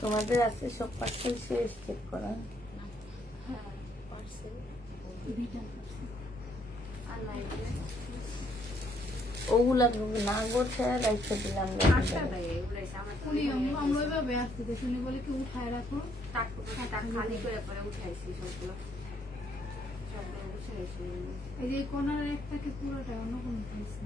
তোমাদের আছে সব পার্সেল শেষ চেক করা? হ্যাঁ পার্সেল রিটার্ন পার্সেল আর লাইভে ওগুলা না গোছায় রাইখে দিলাম। আমরা ওইভাবে আসতে শুনি বলে কি উঠায় রাখো টাকা খালি করে পরে উঠাইছি সবগুলো উঠাইছি। এই যে কোনার একটাকে পুরোটা অন্য কোনো উঠাইছি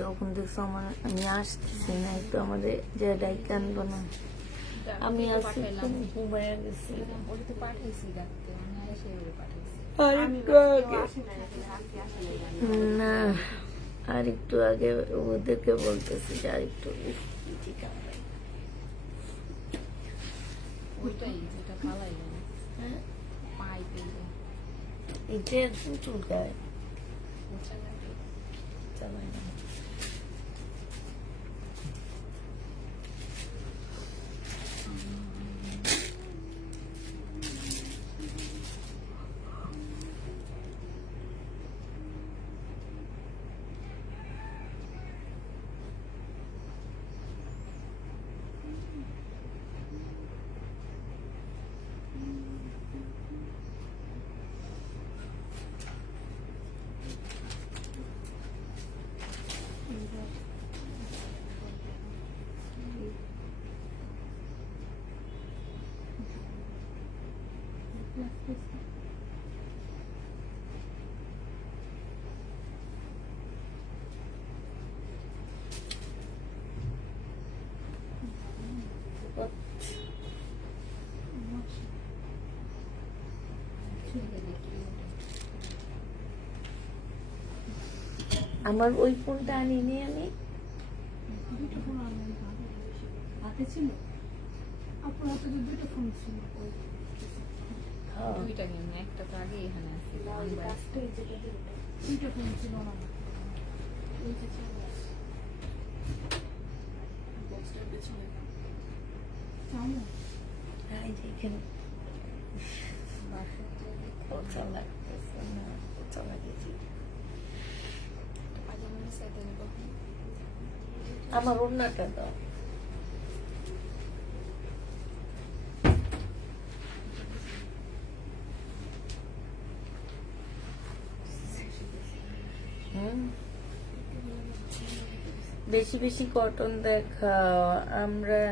যখন দেখছো আমার আমি আসতেছি না, একটু আমাদের যে ডাইকে আনবো না। আমি আসছি ঘুমাইয়া গেছি। না আর একটু আগে ওদেরকে বলতেছি যে আর একটু চুলকায় চালাই না। আমার ওই ফোনটা আনিনি আমি। হাতে ছিল আপনার হাতে দুটো ফোন ছিল দুইটা গেম একটা তো আগে এখানে আছে দুইটা ফোন ছিল আমার এইটা ছিল বক্সটার পেছনে চামু এই যে এখানে কোথা লাগতেছে না, কোথা লাগিয়েছি আমার অন্যটা দাও। বেশি বেশি কটন দেখাও। আমরা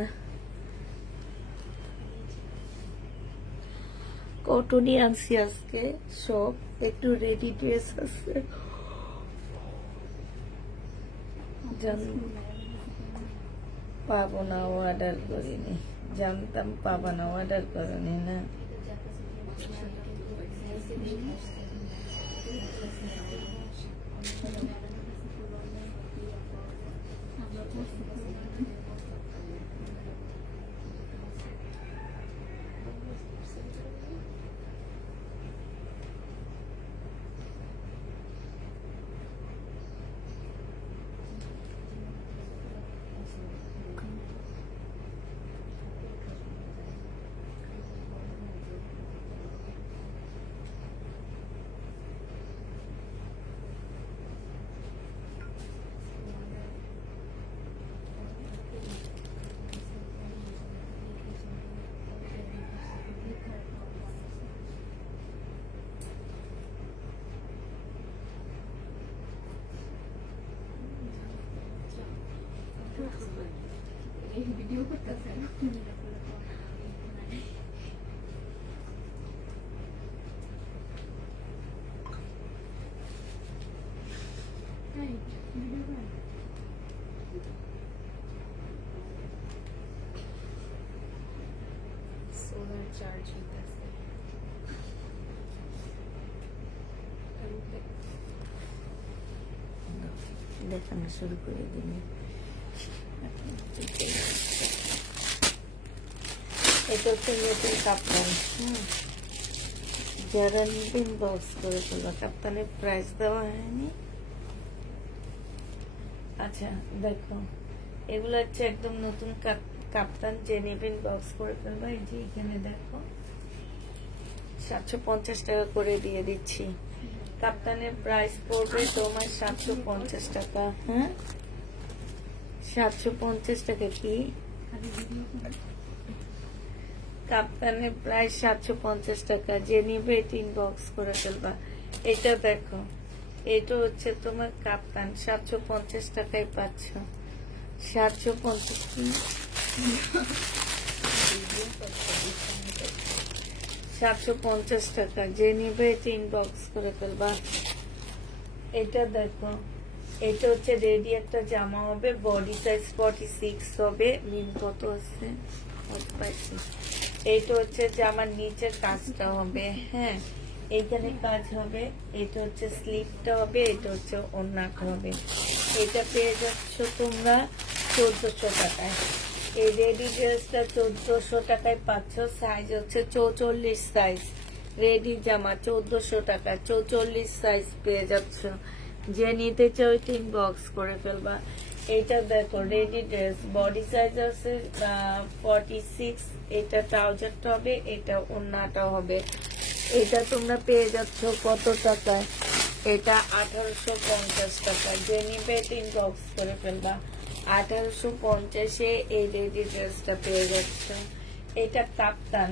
কটনই আনছি আজকে সব, একটু রেডি ড্রেস আছে। পাবো না, অর্ডার করিনি, জানতাম পাবা না, অর্ডার করিনি না। ভিডিও করতেছেন সোলার চার্জ হইতেছে দেখানো শুরু করে দিন। এটা হচ্ছে নতুন কাপ্তান। যারা নিবেন বক্স করে ফেলবা, কাপ্তানের প্রাইস দেওয়া হয়নি। আচ্ছা দেখো, এগুলো হচ্ছে একদম নতুন কাপ্তান, যে নেবেন বক্স করে ফেলবা। এই যে এখানে দেখো 750 টাকা করে দিয়ে দিচ্ছি। কাপ্তানের প্রাইস পড়বে তোমার 750 টাকা। হ্যাঁ 750 টাকা। কি কাপ্তানের প্রাইস 750 টাকা, যে নিবে 3 বক্স করে ফেলবা। এটা দেখো, এটা হচ্ছে তোমার কাপ্তান, 750 টাকায় পাচ্ছ। 750 কি 750 টাকা, যে নিবে 3 বক্স করে ফেলবা। এটা দেখো, এটা হচ্ছে রেডি একটা জামা হবে, বডি সাইজ 46 হবে। মিন কত আছে পাইছি। এইটা হচ্ছে জামার নিচের কাজটা হবে। হ্যাঁ এইখানে কাজ হবে। এটা হচ্ছে স্লিপটা হবে, এটা হচ্ছে ওড়নাটা হবে। এটা পেয়ে যাচ্ছ তোমরা 1400 টাকায়। এই রেডি ড্রেসটা 1400 টাকায় পাচ্ছ। সাইজ হচ্ছে 44 সাইজ। রেডি জামা 1400 টাকা, 44 সাইজ পেয়ে যাচ্ছ। যে নিতে চাও 3 বক্স করে ফেলবা। এটা দেখো রেডি ড্রেস, বডি সাইজ আছে 46। এটা ট্রাউজারটা হবে, এটা ওড়নাটা হবে। এটা তোমরা পেয়ে যাচ্ছ কত টাকায়? এটা 1850 টাকা। যে নিবে 3 বক্স করে ফেলবা। 1850-এ এই রেডি ড্রেসটা পেয়ে যাচ্ছ। এটা কাপ্তান,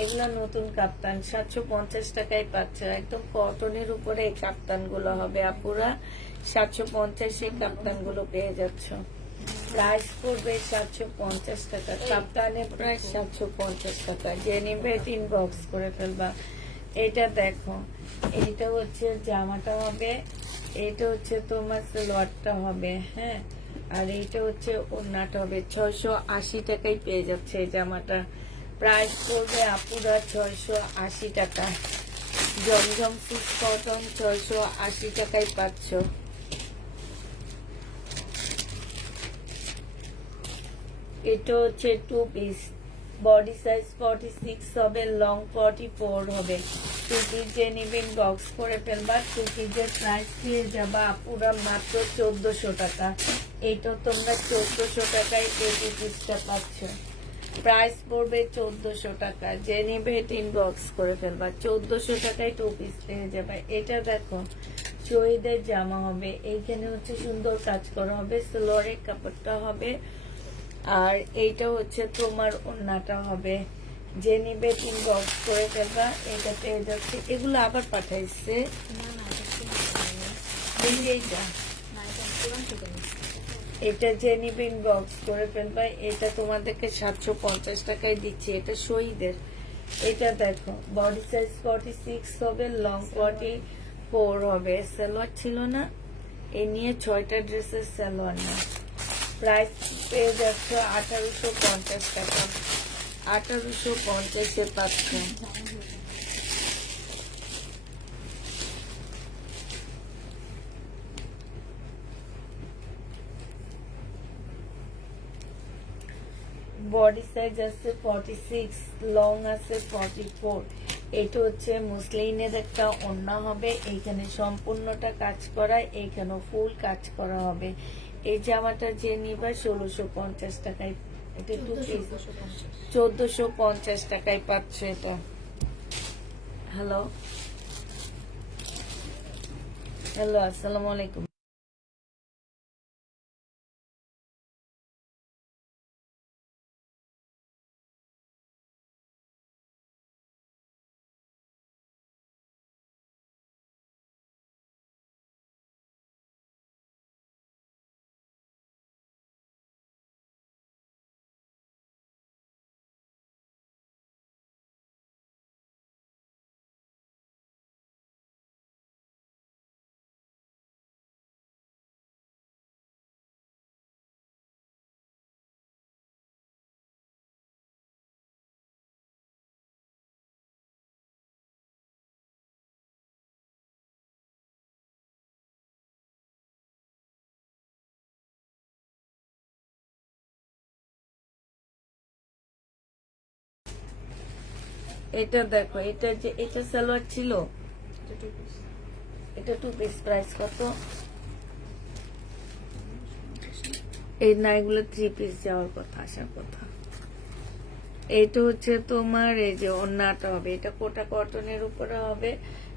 এগুলো নতুন কাপ্তান, 750 টাকায় পাচ্ছ। একদম কটনের উপরে এই কাপ্তান গুলো হবে আপুরা। 750-এ কাপ্তান গুলো পেয়ে যাচ্ছ। প্রাইস পড়বে 750 টাকা। কাপ্তানের প্রাইস 750 টাকা। যে নিবে 3 বক্স করে ফেলবা। এটা দেখো, এইটা হচ্ছে জামাটা হবে, এটা হচ্ছে তোমার সালোয়ারটা হবে। হ্যাঁ আর এইটা হচ্ছে ওড়নাটা হবে। 680 টাকায় পেয়ে যাচ্ছে এই জামাটা। প্রাইস পড়বে আপুরা 680 টাকা। জমজম সিল্ক কটন 680 টাকায় পাচ্ছ। এটা হচ্ছে 2 পিস, বডি সাইজ 46 হবে, লং 44 হবে। 2 পিস যে নিবেন বক্স করে ফেলবা। 2 পিসের প্রাইস পেয়ে যাবা আপুরা মাত্র 1400 টাকা। এইটা তোমরা 1400 টাকায় এই 2 পিসটা পাচ্ছ। প্রাইস পড়বে 1400 টাকা। যে নিবে 3 বক্স করে ফেলবা। 1400 টাকায় 2 পিস পেয়ে যাবে। এটা দেখো শহীদের জামা হবে, এইখানে হচ্ছে সুন্দর কাজ করা হবে, সালোয়ারের কাপড়টা হবে, আর এইটা হচ্ছে তোমার ওড়নাটা হবে। যে নিবে 3 বক্স করে ফেলবা। এটা পেয়ে যাচ্ছে। এগুলো আবার পাঠাইছে এইটা। এটা যে নিবেন বক্স করে ফেলবা। এটা তোমাদেরকে 750 টাকায় দিচ্ছি। এটা শহীদের। এটা দেখো বডি সাইজ 46 হবে, লং 44 হবে। সালোয়ার ছিল না, এ নিয়ে 6টা ড্রেসের সালোয়ার না। প্রাইস পেয়ে যাচ্ছে 1850 টাকা। 1850-এ পাচ্ছ। বডি সাইজ আছে 46, লং আছে 44। এটা হচ্ছে মুসলিনের একটা ওড়না হবে, এইখানে সম্পূর্ণটা কাজ করা, এইখানে ফুল কাজ করা হবে। এই জামাটা যে নিবা 1650 টাকায়। এটা 1450 টাকায় পাচ্ছ এটা। হ্যালো হ্যালো, আসসালামু আলাইকুম। এটা দেখো, এটা যে এটা সালোয়ার ছিল, এটা 2 পিস। এটা 2 পিস, প্রাইস কত? এই না, এগুলো 3 পিস যাওয়ার কথা, আসার কথা। এইটা হচ্ছে তোমার এই যে ওড়নাটা হবে, এটা কোটা কটনের উপরে হবে,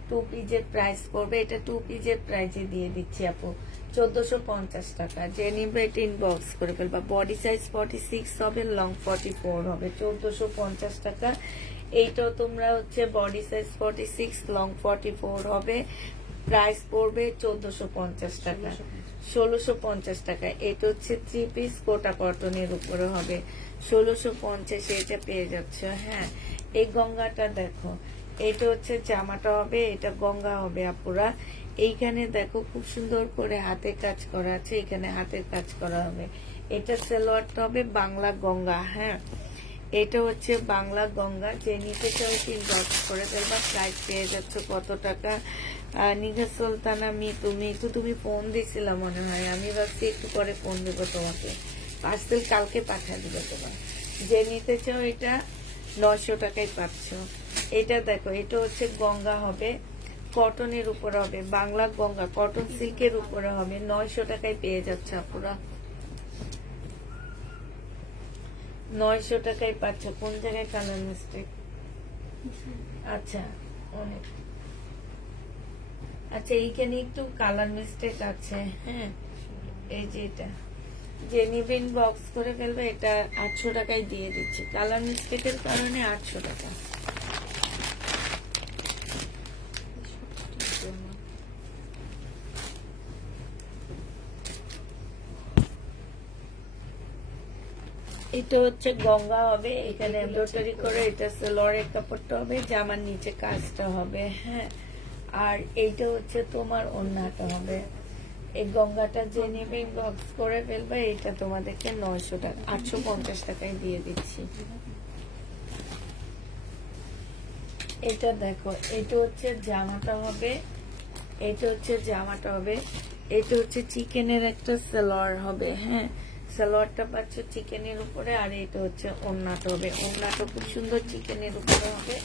2 পিসের প্রাইস পড়বে, এটা 2 পিসের প্রাইসে দিয়ে দিচ্ছি আপু 1450 টাকা। যে নিবে এটা ইনবক্স করে ফেলবা। বডি সাইজ 46 হবে, লং 44 হবে, 1450 টাকা। এইটাও তোমরা হচ্ছে বডি সাইজ 46, লং 44 হবে, প্রাইস পড়বে 1450 টাকা, 1650 টাকা। এটা হচ্ছে 3 পিস কোটা কটনের উপরে হবে, 1650 এটা পেয়ে যাচ্ছ। হ্যাঁ, এই গঙ্গাটা দেখো, এটা হচ্ছে জামাটা হবে, এটা গঙ্গা হবে আপুরা। এইখানে দেখো খুব সুন্দর করে হাতে কাজ করা আছে, এখানে হাতের কাজ করা হবে। এটা সালোয়ারটা হবে বাংলা গঙ্গা। হ্যাঁ, এটা হচ্ছে বাংলা গঙ্গা। যে নিতে চাও ইনবক্স করে ফেলবা। প্রাইস পেয়ে যাচ্ছ কত টাকা? নিঘা সুলতানা তুমি ফোন দিছিলা মনে হয়, আমি ভাবছি একটু পরে ফোন দেবো তোমাকে, পার্সেল কালকে পাঠিয়ে দিবে তোমার। যে নিতে চাও এটা 900 টাকায় পাচ্ছ। এটা দেখো, এটা হচ্ছে গঙ্গা হবে, কটনের উপর হবে, বাংলা গঙ্গা কটন সিল্কের উপরে হবে, 900 টাকায় পেয়ে যাচ্ছে আপুরা, 900 টাকায় পাচ্ছ। কোন জায়গায় কালার মিস্টেক? আচ্ছা, অনেক আচ্ছা, এইখানে একটু কালার মিস্টেক আছে। হ্যাঁ, এই যে এটা যে নিবেন বক্স করে ফেলবে, এটা 800 টাকায় দিয়ে দিচ্ছি, কালার মিস্টেকের কারণে 800 টাকা। এটা হচ্ছে গঙ্গা হবে, এখানে এমব্রয়ডারি করে, এটা সালোয়ারের কাপড়টা হবে, জামার নিচে কাজটা হবে। হ্যাঁ, আর এইটা হচ্ছে তোমার ওড়নাটা হবে। এই গঙ্গাটা যে নেবে বক্স করে ফেলবে, এটা তোমাদেরকে 900 টাকা, 850 টাকায় দিয়ে দিচ্ছি। এটা দেখো, এটা হচ্ছে জামাটা হবে, এটা হচ্ছে জামাটা হবে, এটা হচ্ছে চিকেনের একটা সালোয়ার হবে। হ্যাঁ, সালোয়ারটা পাচ্ছ চিকেনের উপরে, আর এটা হচ্ছে ওড়নাটা হবে, ওড়নাটা খুব সুন্দর চিকেনের উপরে হবে।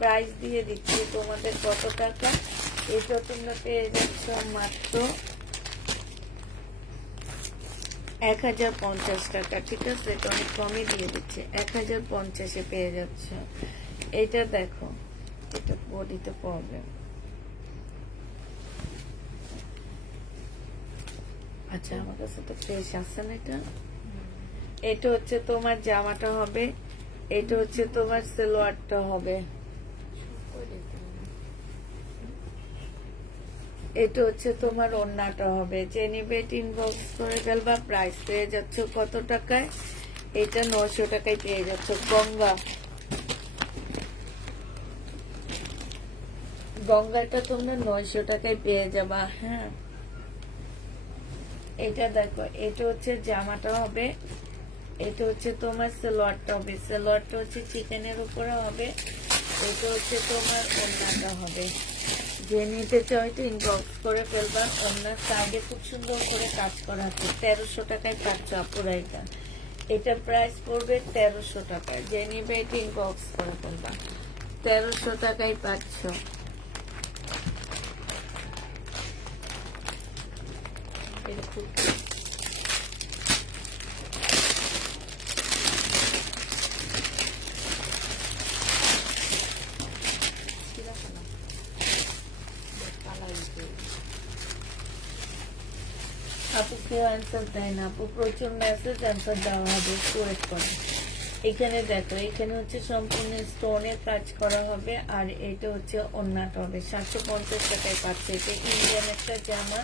প্রাইস দিয়ে দিচ্ছি তোমাদের কত টাকা? এটা তোমরা পেয়ে যাচ্ছ মাত্র 1050 টাকা। ঠিক আছে, এটা অনেক কমই দিয়ে দিচ্ছে, 1050-এ পেয়ে যাচ্ছ। এটা দেখো, এটা বডিতে প্রবলেম। আচ্ছা, আমার কাছে তো ফ্রেশ আছে না এটা। এটা হচ্ছে তোমার জামাটা হবে, এটা হচ্ছে তোমার সালোয়ারটা হবে, এটা হচ্ছে তোমার ওড়নাটা হবে। যে নিবে ইনবক্স করে ফেলবা। প্রাইস পেয়ে যাচ্ছ কত টাকায়? এটা 900 টাকায় পেয়ে যাচ্ছ। গঙ্গা, গঙ্গাটা তোমরা 900 টাকায় পেয়ে যাবা। হ্যাঁ, এটা দেখো, এটা হচ্ছে জামাটা হবে, এটা হচ্ছে তোমার সালোয়ারটা হবে, সালোয়ারটা হচ্ছে চিকেনের উপরে হবে, এটা হচ্ছে তোমার ওড়নাটা হবে। যে নিতে চাও এটা ইনবক্স করে ফেলবা। ওড়নার সাইডে খুব সুন্দর করে কাজ করা আছে, 1300 টাকায় পাচ্ছ আপুরা। এটা এটা প্রাইস পড়বে 1300 টাকায়। যে নিবে এটা ইনবক্স করে ফেলবা, 1300 টাকায় পাচ্ছ। এটা খুব আপু কেউ অ্যান্সার দেয় না আপু, প্রচুর মেসেজ, অ্যান্সার দেওয়া হবে, একটু ওয়েট করো। এখানে দেখো, এখানে হচ্ছে সম্পূর্ণ স্টোনের কাজ করা হবে, আর এটা হচ্ছে ওড়নাটা হবে, 750 টাকায় পাচ্ছে। এটা ইন্ডিয়ান একটা জামা,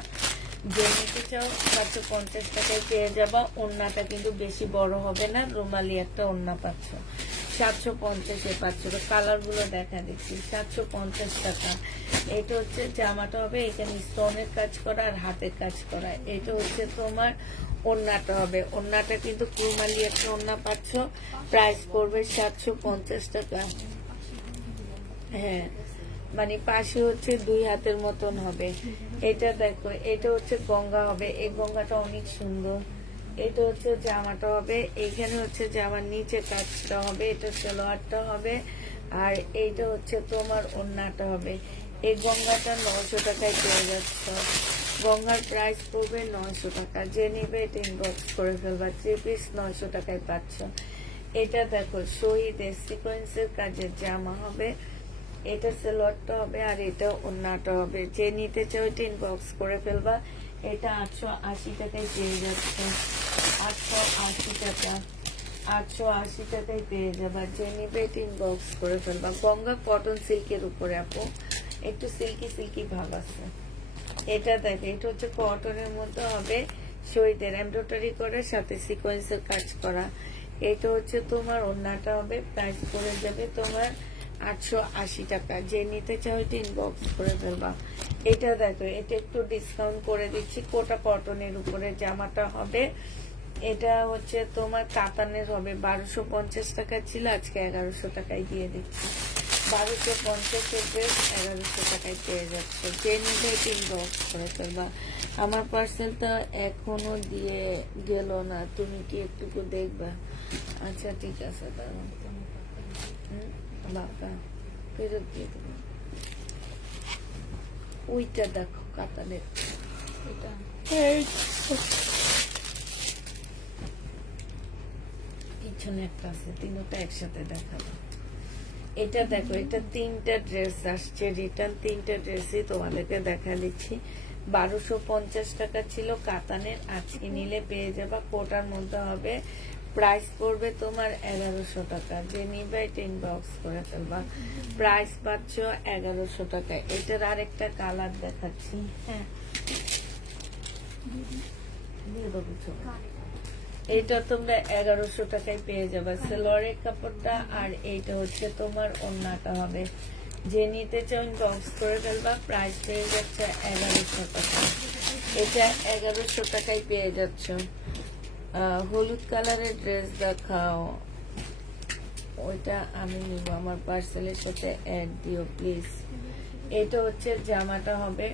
যে নিতে চাও 750 টাকায় পেয়ে যাবা। ওড়নাটা কিন্তু বেশি বড় হবে না, রুমালি একটা ওড়না পাচ্ছ, 750-এ পাচ্ছ। কালার গুলো দেখা দিচ্ছি, 750 টাকা। এটা হচ্ছে জামাটা হবে, এখানে স্টোনের কাজ করা আর হাতের কাজ করা। এটা হচ্ছে তোমার ওড়নাটা হবে, ওড়নাটা কিন্তু রুমালি একটা ওড়না পাচ্ছ, প্রাইস পড়বে 750 টাকা। হ্যাঁ, মানে পাশে হচ্ছে 2 হাতের মতন হবে। এটা দেখো, এটা হচ্ছে গঙ্গা হবে, এই গঙ্গাটা অনেক সুন্দর। এটা হচ্ছে জামাটা হবে, এইখানে হচ্ছে জামার নিচে কাজটা হবে, এটা সালোয়ারটা হবে, আর এইটা হচ্ছে তোমার ওড়নাটা হবে। এই গঙ্গাটা 900 টাকায় পেয়ে যাচ্ছ। গঙ্গার প্রাইস পড়বে 900 টাকা। যে নিবে এটা ইনবক্স করে ফেলবা। 3 পিস 900 টাকায় পাচ্ছ। এটা দেখো শহীদের সিকোয়েন্সের কাজের জামা হবে। এটা সেলোয়ারটা হবে আর এটা ওড়নাটা হবে। যে নিতে চাও এটা ইনবক্স করে ফেলবা। এটা 880 টাকায় পেয়ে যাচ্ছে। 880 টাকা, 880 টাকায় পেয়ে যাবা। যে নিবে এটা ইনবক্স করে ফেলবা। গঙ্গা কটন সিল্কের উপরে আপু একটু সিল্কি সিল্কি ভাব আছে। এটা দেখে এটা হচ্ছে কটনের মধ্যে হবে, শহীদের এমব্রয়ডারি করে সাথে সিকোয়েন্সের কাজ করা। এটা হচ্ছে তোমার ওড়নাটা হবে। প্রাইস পড়ে যাবে তোমার 880 টাকা। যে নিতে চাও এটা ইনবক্স করে ফেলবা। এটা দেখো এটা একটু ডিসকাউন্ট করে দিচ্ছি। কোটা কটনের উপরে জামাটা হবে। এটা হচ্ছে তোমার কাতানের হবে। 1250 টাকা ছিল, আজকে 1100 টাকায় দিয়ে দিচ্ছি। 1250 ড্রেস 1100 টাকায় পেয়ে যাচ্ছে। যে নিবে এটা ইনবক্স করে ফেলবা। আমার পার্সেলটা এখনো দিয়ে গেল না, তুমি কি একটুকু দেখবা? আচ্ছা ঠিক আছে, দাঁড়াও। বাবা ফেরত দিয়ে দেবো। ওইটা দেখো কাতানের, এটা পিছনে একটা আছে, তিনটা একসাথে দেখাবো। এটা দেখো এটা 3টা ড্রেস আসছে রিটার্ন। 3টা ড্রেসই তোমাদেরকে দেখা দিচ্ছি। 1250 টাকা ছিল কাতানের, আজকে নিলে পেয়ে যাবা। কোটার মধ্যে হবে। প্রাইস পড়বে তোমার 1100 টাকা। যে নিবে এটা ইনবক্স করে ফেলবা। প্রাইস পাচ্ছ 1100 টাকায়। এটার আরেকটা কালার দেখাচ্ছি। হ্যাঁ দিয়ে দেবো চলো। এইটা তোমরা 1100 টাকায় পেয়ে যাবে। সেলোয়ারের কাপড়টা আর এইটা হচ্ছে তোমার ওড়নাটা হবে। যে নিতে চাও ইনবক্স করে ফেলবা। প্রাইস পেয়ে যাচ্ছে 1100 টাকা। এটা 1100 টাকায় পেয়ে যাচ্ছ। হলুদ কালারের ড্রেস দেখাও। ওইটা আমি নিব, আমার পার্সেলের সাথে অ্যাড দিও প্লিজ। এটা হচ্ছে জামাটা হবে।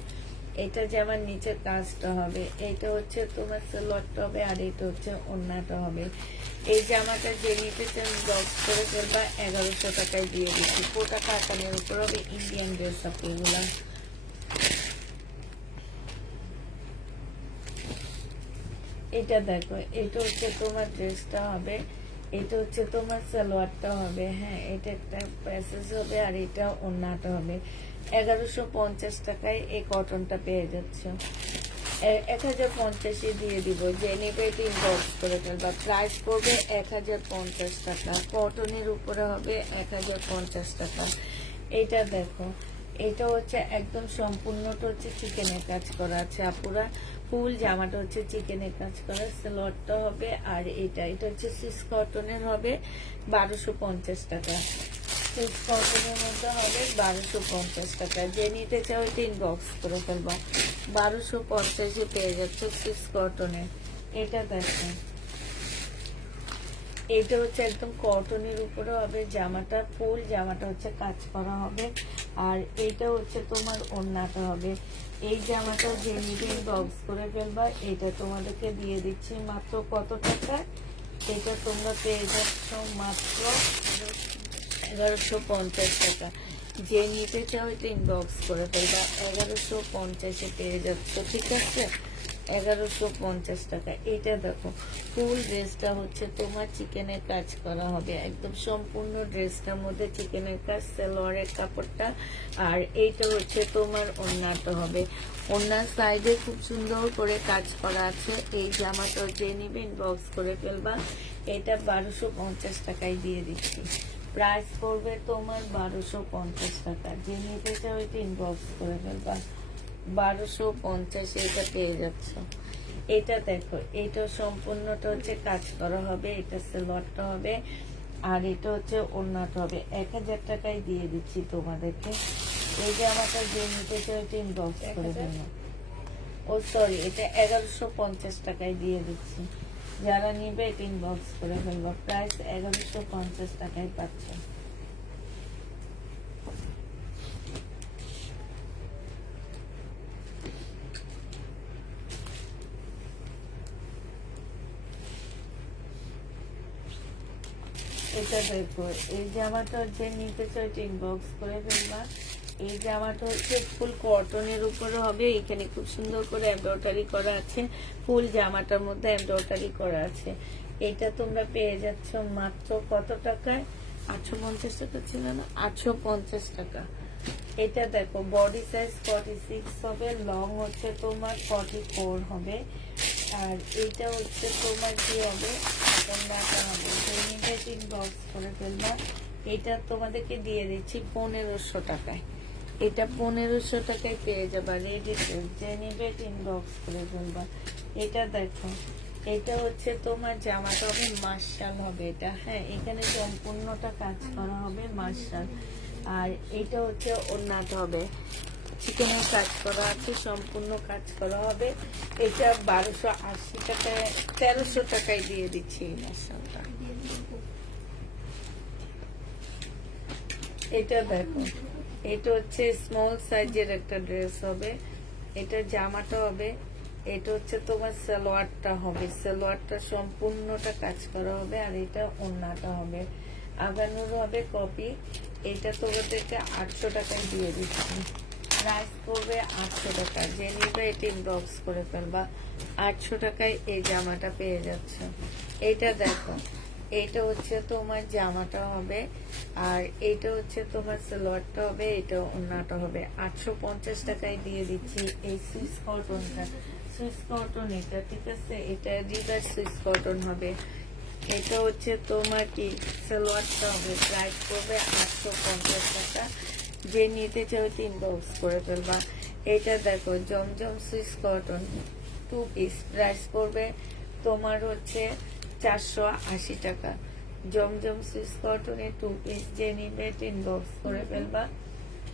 এটা জামার নিচের কাজটা হবে। এটা হচ্ছে তোমার সেলোয়ারটা হবে আর এটা হচ্ছে ওড়নাটা হবে। এই জামাটা যে নিতে চান বক্স করে ফেলবা। 1100 টাকায় দিয়ে দিচ্ছি। কোটা কাতানের উপর হবে। ইন্ডিয়ান ড্রেস আপু এগুলা। এটা দেখো এটা হচ্ছে তোমার ড্রেসটা হবে। এটা হচ্ছে তোমার সালোয়ারটা হবে। হ্যাঁ এটা একটা প্যাসেজ হবে আর এটা ওড়নাটা হবে। 1150 টাকায় এই কটনটা পেয়ে যাচ্ছে। 1050 দিয়ে দিব। যে নেবে এটা ইনবক্স করে ফেলবা। প্রাইস পড়বে 1050 টাকা। কটনের উপরে হবে 1050 টাকা। এটা দেখো এটা হচ্ছে একদম সম্পূর্ণটা হচ্ছে চিকেনের কাজ করা আছে আপুরা। ফুল জামাটা হচ্ছে চিকেনের কাজ করা। সালোয়ারটা হবে আর এটা হচ্ছে সিস কটনের হবে। 1250 টাকা। সিস কটনের মধ্যে হবে 1250 টাকা। যে নিতে চাও এটা ইনবক্স করে ফেলবা। 1250 পেয়ে যাচ্ছে সিস কটনের। এটা দেখো এটা হচ্ছে একদম কটনের উপরে হবে। জামাটা ফুল জামাটা হচ্ছে কাজ করা হবে আর এইটা হচ্ছে তোমার ওড়নাটা হবে। এই জামাটা যে নিবে বক্স করে ফেলবা। এটা তোমাদেরকে দিয়ে দিচ্ছি মাত্র কত টাকা? এটা তোমরা পেয়ে যাচ্ছ মাত্র 1150 টাকা। যে নিতে চাও এটা ইনবক্স করে ফেলবা। 1150 পেয়ে যাচ্ছ, ঠিক আছে? 1150 টাকা। এটা দেখো ফুল ড্রেসটা হচ্ছে তোমার চিকেনের কাজ করা হবে। একদম সম্পূর্ণ ড্রেসটার মধ্যে চিকেনের কাজ, সালোয়ারের কাপড়টা আর এইটা হচ্ছে তোমার ওড়নাটা হবে। ওড়নার সাইডে খুব সুন্দর করে কাজ করা আছে। এই জামাটা যে নিবে ইনবক্স করে ফেলবা। এটা 1250 টাকায় দিয়ে দিচ্ছি। প্রাইস পড়বে তোমার 1250 টাকা। যে নিতে চাও এটা ইনবক্স করে ফেলবা। 1250 এটা পেয়ে যাচ্ছ। এটা দেখো এটা সম্পূর্ণটা হচ্ছে কাজ করা হবে। এটা সালোয়ারটা হবে আর এটা হচ্ছে ওড়নাটা হবে। 1000 টাকায় দিয়ে দিচ্ছি তোমাদেরকে। এই যে আমাকে যে নিতে চাও এটা ইনবক্স করে দেবো। ও সরি এটা 1150 টাকায় দিয়ে দিচ্ছি। যারা নিবে এটা ইনবক্স করে ফেলবো। প্রাইস 1150 টাকায় পাচ্ছে। এটা দেখো, এই জামাটা যে নিতে চাই ইনবক্স করে ফেলবা। এই জামাটা হচ্ছে ফুল কটনের উপরে হবে, এখানে খুব সুন্দর করে এমব্রয়ডারি করা আছে, ফুল জামাটার মধ্যে এমব্রয়ডারি করা আছে। এটা তোমরা পেয়ে যাচ্ছ মাত্র কত টাকায়? 850 টাকা ছিল না? 850 টাকা। এটা দেখো, বডি সাইজ 46 হবে, লং হচ্ছে তোমার 44 হবে, আর এটা হচ্ছে তোমার কি হবে, ওড়নাটা হবে। ইনবক্স করে ফেলবা। এটা তোমাদেরকে দিয়ে দিচ্ছি 1500 টাকায়। এটা 1500 টাকায় পেয়ে যাবা রেডি টু। যে নিবে ইনবক্স করে ফেলবা। এটা দেখো, এটা হচ্ছে তোমার জামাটা হবে মার্শাল হবে এটা, হ্যাঁ, এখানে সম্পূর্ণটা কাজ করা হবে মার্শাল। আর এটা হচ্ছে ওড়নাটা হবে, চিকেনের কাজ করা আছে, সম্পূর্ণ কাজ করা হবে। এটা 1280 টাকায়, 1300 টাকায় দিয়ে দিচ্ছি এই মার্শালটা। এটা দেখো, এটা হচ্ছে স্মল সাইজের একটা ড্রেস হবে, এটা জামাটা হবে, এটা হচ্ছে তোমার সালোয়ারটা হবে, সালোয়ারটা সম্পূর্ণটা কাজ করা হবে, আর এটা ওড়নাটা হবে, আগানোর হবে কপি। এটা তোমাদেরকে 800 টাকায় দিয়ে দিচ্ছি, প্রাইস পড়বে 800 টাকা। যে নিবে এটা ইনবক্স করে ফেলবা। 800 টাকায় এই জামাটা পেয়ে যাচ্ছে। এটা দেখো, এইটা হচ্ছে তোমার জামাটা হবে, আর এইটা হচ্ছে তোমার সালোয়ারটা হবে, এটা ওড়নাটা হবে। 850 টাকায় দিয়ে দিচ্ছি এই সুইস কটনটা। সুইস কটন এটা, ঠিক আছে, এটা রিভার সুইস কটন হবে। এটা হচ্ছে তোমার কি সালোয়ারটা হবে, প্রাইস পড়বে 850 টাকা। যে নিতে চাও ইনবক্স করে ফেলবা। এটা দেখো, জমজম সুইস কটন 2 পিস, প্রাইস পড়বে তোমার হচ্ছে 480 টাকা। জমজম সুইস কটনের 2 পিস যে নিবে ইনবক্স করে ফেলবা।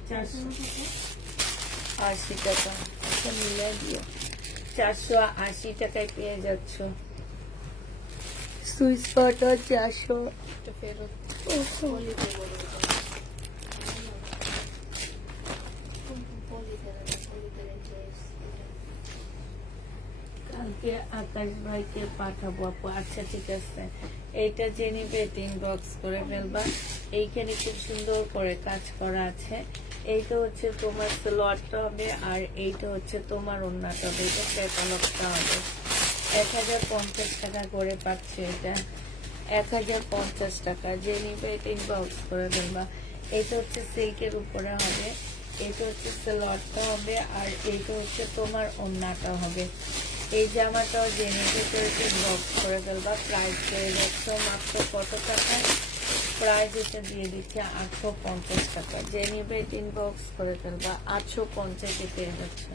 480 টাকা, আচ্ছা মিলে দিও। 480 টাকায় পেয়ে যাচ্ছ সুইস কটন 400। ফেরত কালকে আকাশ ভাইকে পাঠাবো আপু। আচ্ছা ঠিক আছে, এইটা যে নিবে ইনবক্স করে ফেলবা। এইখানে খুব সুন্দর করে কাজ করা আছে। এইটা হচ্ছে তোমার সালোয়ারটা হবে, আর এইটা হচ্ছে তোমার ওড়নাটা হবে, এটা ক্যাটালগটা হবে। 1050 টাকা করে পাচ্ছে এটা, 1050 টাকা। যে নিবে এটা ইনবক্স করে ফেলবা। এইটা হচ্ছে সিল্কের উপরে হবে, এটা হচ্ছে সালোয়ারটা হবে, আর এইটা হচ্ছে তোমার ওড়নাটা হবে। এই জামাটাও যে নিতে চলছে ইনবক্স করে ফেলবা। প্রাইস পেয়ে যাচ্ছ মাত্র কত টাকায়? প্রাইস এটা দিয়ে দিচ্ছে 850 টাকা। যে নিবে ইনবক্স করে ফেলবা। 850-এ পেয়ে যাচ্ছে।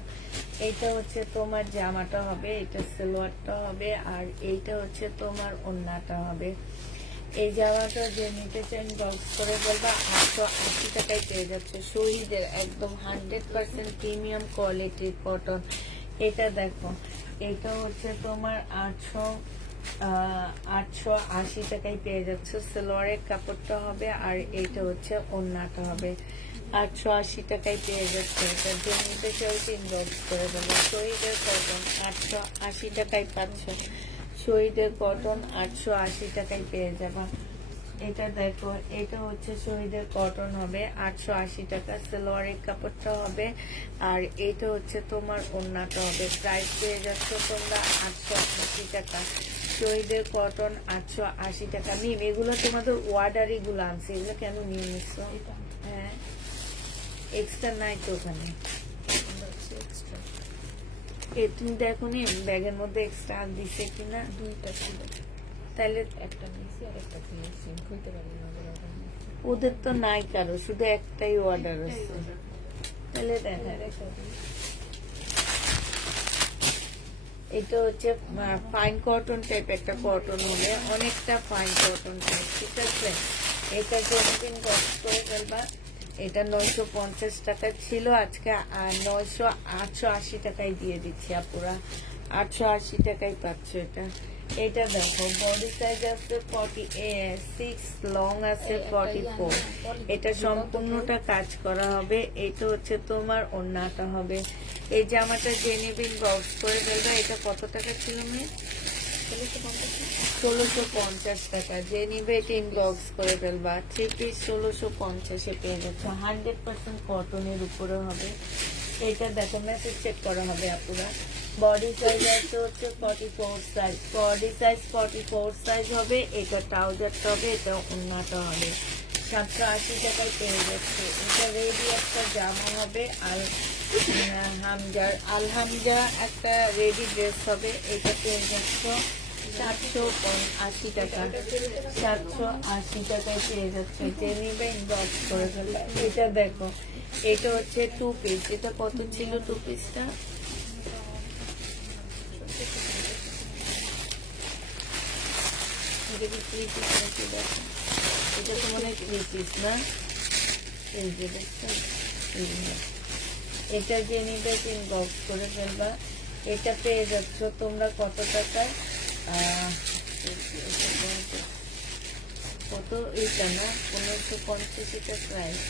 এইটা হচ্ছে তোমার জামাটা হবে, এটা সালোয়ারটা হবে, আর এইটা হচ্ছে তোমার ওড়নাটা হবে। এই জামাটা যে নিতে চান ইনবক্স করে বলবা। 880 টাকায় পেয়ে যাচ্ছে। শহীদের একদম 100% প্রিমিয়াম কোয়ালিটির কটন। এটা দেখো, এটা হচ্ছে তোমার 880 টাকায় পেয়ে যাচ্ছে। সালোয়ারের কাপড়টা হবে, আর এইটা হচ্ছে ওড়নাটা হবে। 880 টাকায় পেয়ে যাচ্ছে। এটা যে নিতে চাও ইনবক্স করে দেবো। শহীদের কটন 880 টাকায় পাচ্ছ। শহীদের কটন 880 টাকায় পেয়ে যাবা। এটা দেখো, এটা হচ্ছে শহীদের কটন হবে, 880 টাকা। সালোয়ারের কাপড়টা হবে, আর এটা হচ্ছে তোমার ওড়নাটা হবে। প্রাইস পেয়ে যাচ্ছ তোমরা 880 টাকা। শহীদের কটন 880 টাকা। মিম, এগুলো তোমাদের ওয়ার্ডারি গুলো আনছে, এগুলো কেন নিয়ে নিচ্ছ? হ্যাঁ, এক্সট্রা নাই তো ওখানে। তুমি দেখো নি ব্যাগের মধ্যে এক্সট্রা দিছে কিনা? 2টা ছিল, তাহলে একটা নিয়েছি আর একটা দিয়েছি, খুলতে পারি না। ওদের তো নাই কারো, শুধু একটাই অর্ডার আছে। তাহলে দেখা, এটা হচ্ছে ফাইন কটন টাইপ একটা কটন হবে, অনেকটা ফাইন কটন টাইপ, ঠিক আছে। এটা যতদিন কষ্ট করে ফেলবা। এটা 950 টাকা ছিল, আজকে 880 টাকায় দিয়ে দিচ্ছি আপুরা। 880 টাকায় পাচ্ছ এটা। এটা দেখো, বডি সাইজ আছে 46, লং আছে 44। এটা সম্পূর্ণটা কাজ করা হবে। এটা হচ্ছে তোমার ওড়নাটা হবে। এই জামাটা যে নিবেন বক্স করে ফেলবে। এটা কত টাকা ছিল মেয়ে? 1650 টাকা, যে নিবে এটা ইনবক্স করে ফেলবা। 3 পিস 1650-এ পেয়ে যাচ্ছ, 100% কটনের উপরে হবে। এটা দেখো, মেসেজ চেক করা হবে আপুরা। বডি সাইজ আছে হচ্ছে 44 সাইজ, বডি সাইজ 44 সাইজ হবে। এটা ট্রাউজারটা হবে, এটা ওন্নাটা হবে। 780 টাকায় পেয়ে যাচ্ছে। এটা রেডি একটা জামা হবে, আর হামজার আলহামজা একটা রেডি ড্রেস হবে। এটা পেয়ে যাচ্ছ 780 টাকা, 780 টাকায় পেয়ে যাচ্ছে। যে নিবে ইনবক্স করে ফেলবে। এটা দেখো, এটা হচ্ছে 2 পিস। এটা কত ছিল 2 পিসটা? এটা কি 3 পিস নাকি? দেখো, এটা তো মনে হয় 3 পিস না? এই যে দেখছো, এই যে। এটা যে নিবে ইনবক্স করে ফেলবা। এটা পেয়ে যাচ্ছ তোমরা কত টাকায়? কত? এটা না, 1550 এটা প্রাইস।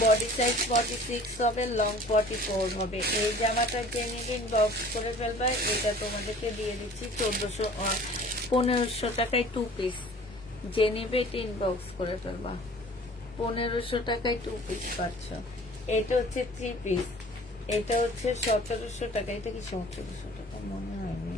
বডি সাইজ 46 হবে, লং 44 হবে। এই জামাটা যে নিবে ইনবক্স করে ফেলবা। এটা তোমাদেরকে দিয়ে দিচ্ছি 1500 টাকায় 2 পিস। যে নিবে এটা ইনবক্স করে ফেলবা। 1500 টাকায় 2 পিস পাচ্ছ। এটা হচ্ছে 3 পিস। এটা হচ্ছে 1700 টাকা। এটা কি 1700 টাকা? মনে হয়নি।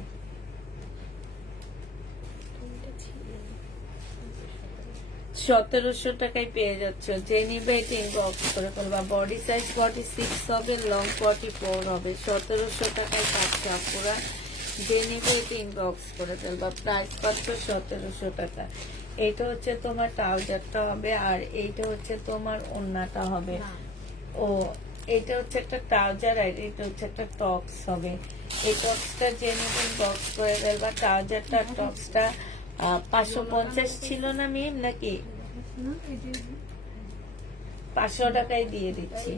1700 টাকায় পেয়ে যাচ্ছ। যে নিবে এটা ইনবক্স করে ফেলবা। বডি সাইজ 46 হবে, লং 44 হবে। 1700 টাকায় পাচ্ছ আপুরা। যে নিবে এটা ইনবক্স করে ফেলবা। প্রাইস পাচ্ছ 1700 টাকা। এইটা হচ্ছে তোমার ট্রাউজারটা হবে, আর এইটা হচ্ছে তোমার ওন্নাটা হবে। ও, এটা হচ্ছে একটা ট্রাউজার, আর এটা হচ্ছে একটা টপস হবে। এই টপসটা যে নিবে বক্স করে ফেলবা। ট্রাউজারটা টপসটা 550 ছিল না মিম, নাকি 500 টাকায় দিয়ে দিচ্ছি।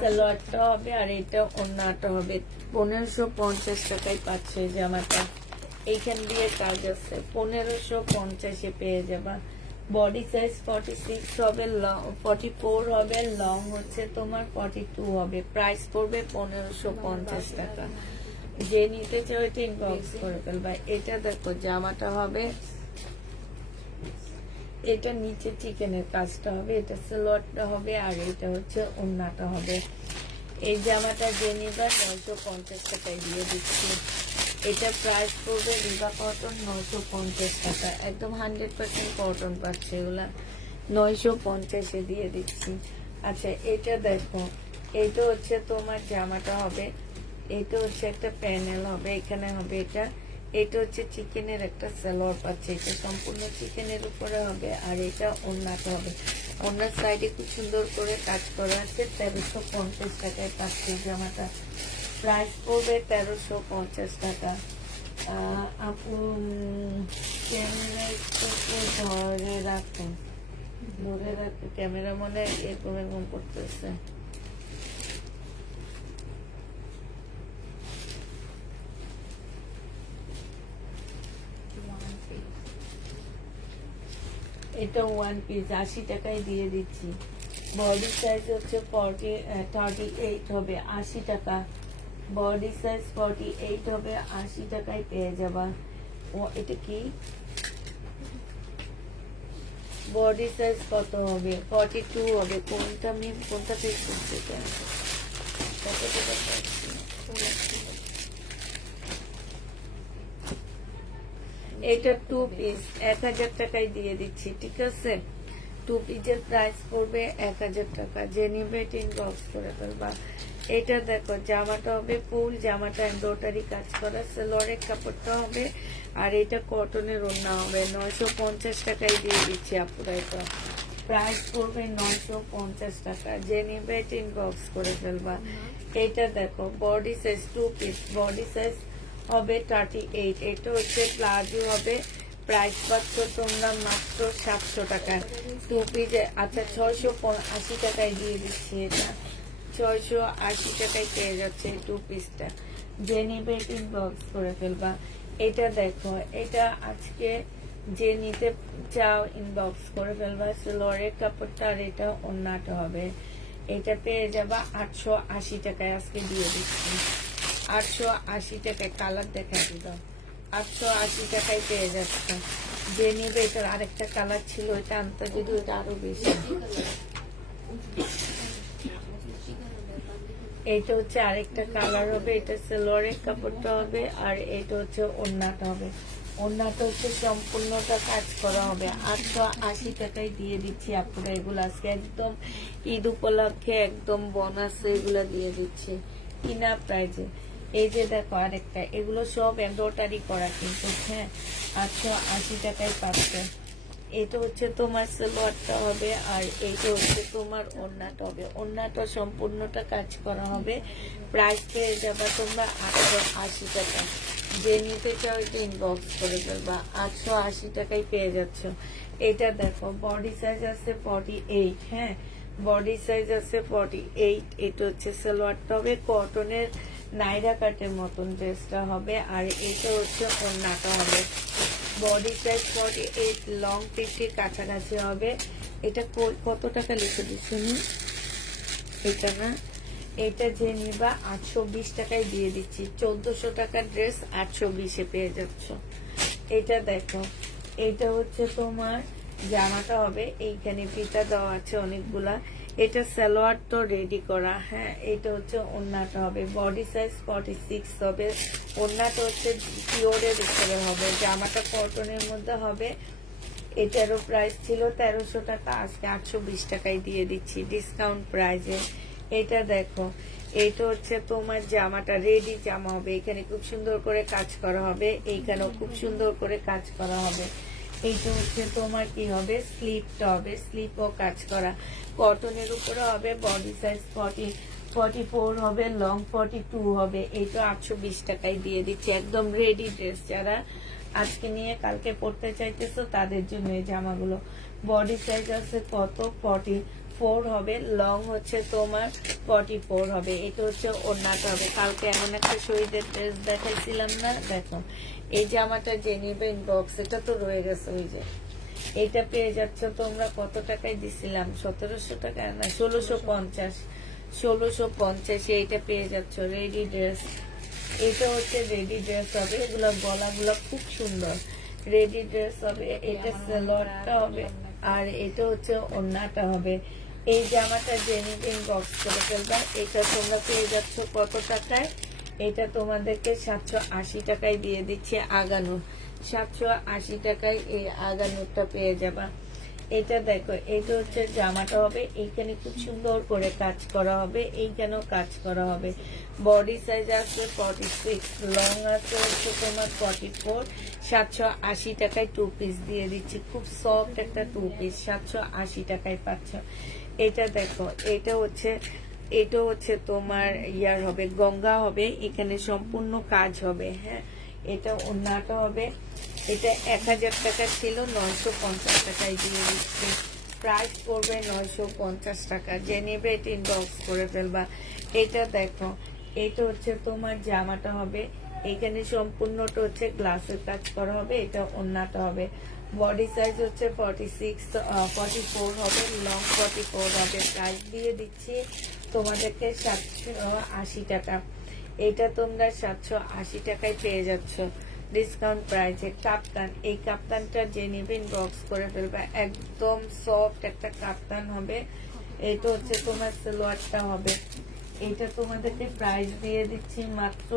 সালোয়ারটা হবে, আর এটা ওন্নাটা হবে। 1550 টাকায় পাচ্ছে জামাটা। এইখান দিয়ে কাজ আছে। 1550-এ পেয়ে যাবা। বডি সাইজ 46 হবে, 44 হবে, লং হচ্ছে তোমার 42 হবে। প্রাইস পড়বে 1550 টাকা। যে নিতে চাও এটা ইনবক্স করে ফেলবা। এটা দেখো, জামাটা হবে, এটা নিচে চিকেনের কাজটা হবে, এটা সালোয়ারটা হবে, আর এটা হচ্ছে ওন্নাটা হবে। এই জামাটা যে নিবা 950 টাকায় দিয়ে দিচ্ছি। এটা প্রাইস পড়বে রিবা কটন 950 টাকা। একদম 100% কটন পাচ্ছে এগুলা। 950-এ দিয়ে দিচ্ছি। আচ্ছা, এটা দেখো, এটা হচ্ছে তোমার জামাটা হবে। এটা হচ্ছে একটা প্যানেল হবে, এখানে হবে এটা। এটা হচ্ছে চিকেনের একটা সালোয়ার পাচ্ছে। এটা সম্পূর্ণ চিকেনের উপরে হবে, আর এটা ওন্নাটা হবে। ওন্নার সাইডে খুব সুন্দর করে কাজ করা আছে। 1350 টাকায় পাচ্ছে জামাটা। প্রাইস পড়বে 1350 টাকা। আপু ক্যামেরা ধরে রাখুন, ধরে রাখুন। ক্যামেরা মনে এরকম এরকম করতেছে। এটা 1 পিস 80 টাকায় দিয়ে দিচ্ছি। বডি সাইজ হচ্ছে 38 হবে, 80 টাকা। বডি সাইজ 48 হবে, 80 টাকায় পেয়ে যাবা। ও, এটা কি বডি সাইজ কত হবে? 42 হবে। কোনটা মিম, কোনটা পিস করতে চাই? কত টাকা পাচ্ছি? এটা 2 পিস 1000 টাকায় দিয়ে দিচ্ছি, ঠিক আছে? 2 পিসের প্রাইস পড়বে 1000 টাকা। যে নিবে এটা ইনবক্স করে ফেলবা। এটা দেখো, জামাটা হবে ফুল, জামাটা এমব্রয়ডারি কাজ করা, সালোয়ারের কাপড়টা হবে, আর এটা কটনের ওড়না হবে। 950 টাকায় দিয়ে দিচ্ছি আপুরা। এটা প্রাইস পড়বে 950 টাকা। যে নিবে এটা ইনবক্স করে ফেলবা। এটা দেখো, body size 2 piece, body size হবে 38। এটা হচ্ছে প্লাজো হবে। প্রাইস পাচ্ছ তোমরা মাত্র 700 টাকা। 2 পিসে আচ্ছা 680 টাকায় দিয়ে দিচ্ছি। এটা 680 টাকায় পেয়ে যাচ্ছে 2 পিসটা। যে নিবে ইনবক্স করে ফেলবা। এটা দেখো, এটা আজকে যে নিতে চাও ইনবক্স করে ফেলবা। সালোয়ারের কাপড়টা আর এটা ওন্নাটা হবে। এটা পেয়ে যাবা 880 টাকায়, আজকে দিয়ে দিচ্ছি 880 টাকায়। কালার দেখা দিল, 880 টাকায় পেয়ে যাচ্ছে। যে নিবে, এটার আরেকটা কালার ছিল, এটা আনতে যদি ওটা আরো বেশি। এইটা হচ্ছে আরেকটা কালার হবে, এটা সালোয়ারের কাপড়টা হবে, আর এটা হচ্ছে ওন্নাটা হবে। ওন্নাটা হচ্ছে সম্পূর্ণটা কাজ করা হবে। 880 টাকায় দিয়ে দিচ্ছি আপনারা এগুলো আজকে একদম ঈদ উপলক্ষে, একদম বোনাস এগুলো দিয়ে দিচ্ছি কিনা প্রাইজে। এই যে দেখো আরেকটা, এগুলো সব এমব্রয়ডারি করা কিন্তু, হ্যাঁ 880 টাকায় পাচ্ছে। এটা হচ্ছে তোমার সালোয়ারটা হবে, আর এইটা হচ্ছে তোমার ওন্নাটা হবে। ওন্নাটা সম্পূর্ণটা কাজ করা হবে। প্রাইস পেয়ে যাবা তোমরা 880 টাকা। যে নিতে চাও এটা ইনবক্স করে ফেলবা, 880 টাকায় পেয়ে যাচ্ছ। এটা দেখো বডি সাইজ আছে 48, হ্যাঁ বডি সাইজ আছে 48। এটা হচ্ছে সালোয়ারটা হবে, কটনের নাইরা কাটের মতন ড্রেসটা হবে, আর এটা হচ্ছে ওন্নাটা হবে। বডি সাইজ 48, লং 50 কাছাকাছি হবে। এটা কত টাকা লিখে দিচ্ছি? এটা না, এটা যে নিবা 820 টাকায় দিয়ে দিচ্ছি। 1400 টাকার ড্রেস 820-এ পেয়ে যাচ্ছ। এটা দেখো, এটা হচ্ছে তোমার জামাটা হবে, এইখানে ফিতা দেওয়া আছে অনেকগুলা। এটা সালোয়ার তো রেডি করা, হ্যাঁ এটা হচ্ছে ওন্নাটা হবে। বডি সাইজ 46 হবে। ওন্নাটা হচ্ছে পিওরের উপরে হবে। জামাটা কটনের মধ্যে হবে। এটারও প্রাইস ছিল 1300 টাকা, আজকে 820 টাকায় দিয়ে দিচ্ছি ডিসকাউন্ট প্রাইজে। এটা দেখো, এটা হচ্ছে তোমার জামাটা রেডি জামা হবে। এখানে খুব সুন্দর করে কাজ করা হবে, এইখানেও খুব সুন্দর করে কাজ করা হবে। এইটা হচ্ছে তোমার কি হবে, স্লিপটা হবে, স্লিপও কাজ করা, কটনের উপরে হবে। বডি সাইজ 44 হবে, লং 42 হবে। এইটা 820 টাকায় দিয়ে দিচ্ছি, একদম রেডি ড্রেস। যারা আজকে নিয়ে কালকে পড়তে চাইতেছো তাদের জন্য এই জামাগুলো। বডি সাইজ আছে কত, 44 হবে, লং হচ্ছে তোমার 44 হবে। এটা হচ্ছে ওড়নাটা হবে। কালকে এমন একটা শহীদের ড্রেস দেখাইছিলাম না, দেখো এই জামাটা যে নিবে ইনবক্স, এটা তো রয়ে গেছে ওই যে। এটা পেয়ে যাচ্ছ তোমরা কত টাকায় দিছিলাম, 1700 টাকা না 1650, 1650 এইটা পেয়ে যাচ্ছ রেডি ড্রেস। এটা হচ্ছে রেডি ড্রেস হবে, এগুলো গলাগুলো খুব সুন্দর রেডি ড্রেস হবে। এটা সালোয়ারটা হবে, আর এটা হচ্ছে ওড়নাটা হবে। এই জামাটা জেনিভিং বক্স করে ফেলবা। এটা তোমরা পেয়ে যাচ্ছ কত টাকায়, এটা তোমাদেরকে 780 টাকায় দিয়ে দিচ্ছি। আগানো 780 টাকায় এই আগানোটা পেয়ে যাবা। এটা দেখো, এটা হচ্ছে জামাটা হবে, এইখানে খুব সুন্দর করে কাজ করা হবে, এইখানেও কাজ করা হবে। বডি সাইজ আছে 46, লং আছে হচ্ছে তোমার 44। 780 টাকায় 2 পিস দিয়ে দিচ্ছি, খুব সফট একটা 2 পিস 780 টাকায় পাচ্ছ। এটা দেখো, এটা হচ্ছে তোমার ইয়ার হবে, গঙ্গা হবে, এখানে সম্পূর্ণ কাজ হবে, হ্যাঁ এটা ওন্নাটা হবে। এটা 1000 টাকা ছিল, 950 টাকায় দিয়ে দিচ্ছি। প্রাইস পড়বে 950 টাকা। যে নেবে এটা ইনবক্স করে ফেলবা। এটা দেখো, এটা হচ্ছে তোমার জামাটা হবে, এখানে সম্পূর্ণটা হচ্ছে গ্লাসের কাজ করা হবে, এটা ওন্নাটা হবে। বডি সাইজ হচ্ছে 44 হবে, লং 44 হবে। প্রাইস দিয়ে দিচ্ছি তোমাদেরকে 780 টাকা। এটা তোমরা 780 টাকায় পেয়ে যাচ্ছ ডিসকাউন্ট প্রাইসে। কাপ্তান, এই কাপ্তানটা যে নিবেন বক্স করে ফেলবে, একদম সফট একটা কাপ্তান হবে। এটা হচ্ছে তোমার সালোয়ারটা হবে। এটা তোমাদেরকে প্রাইস দিয়ে দিচ্ছি মাত্র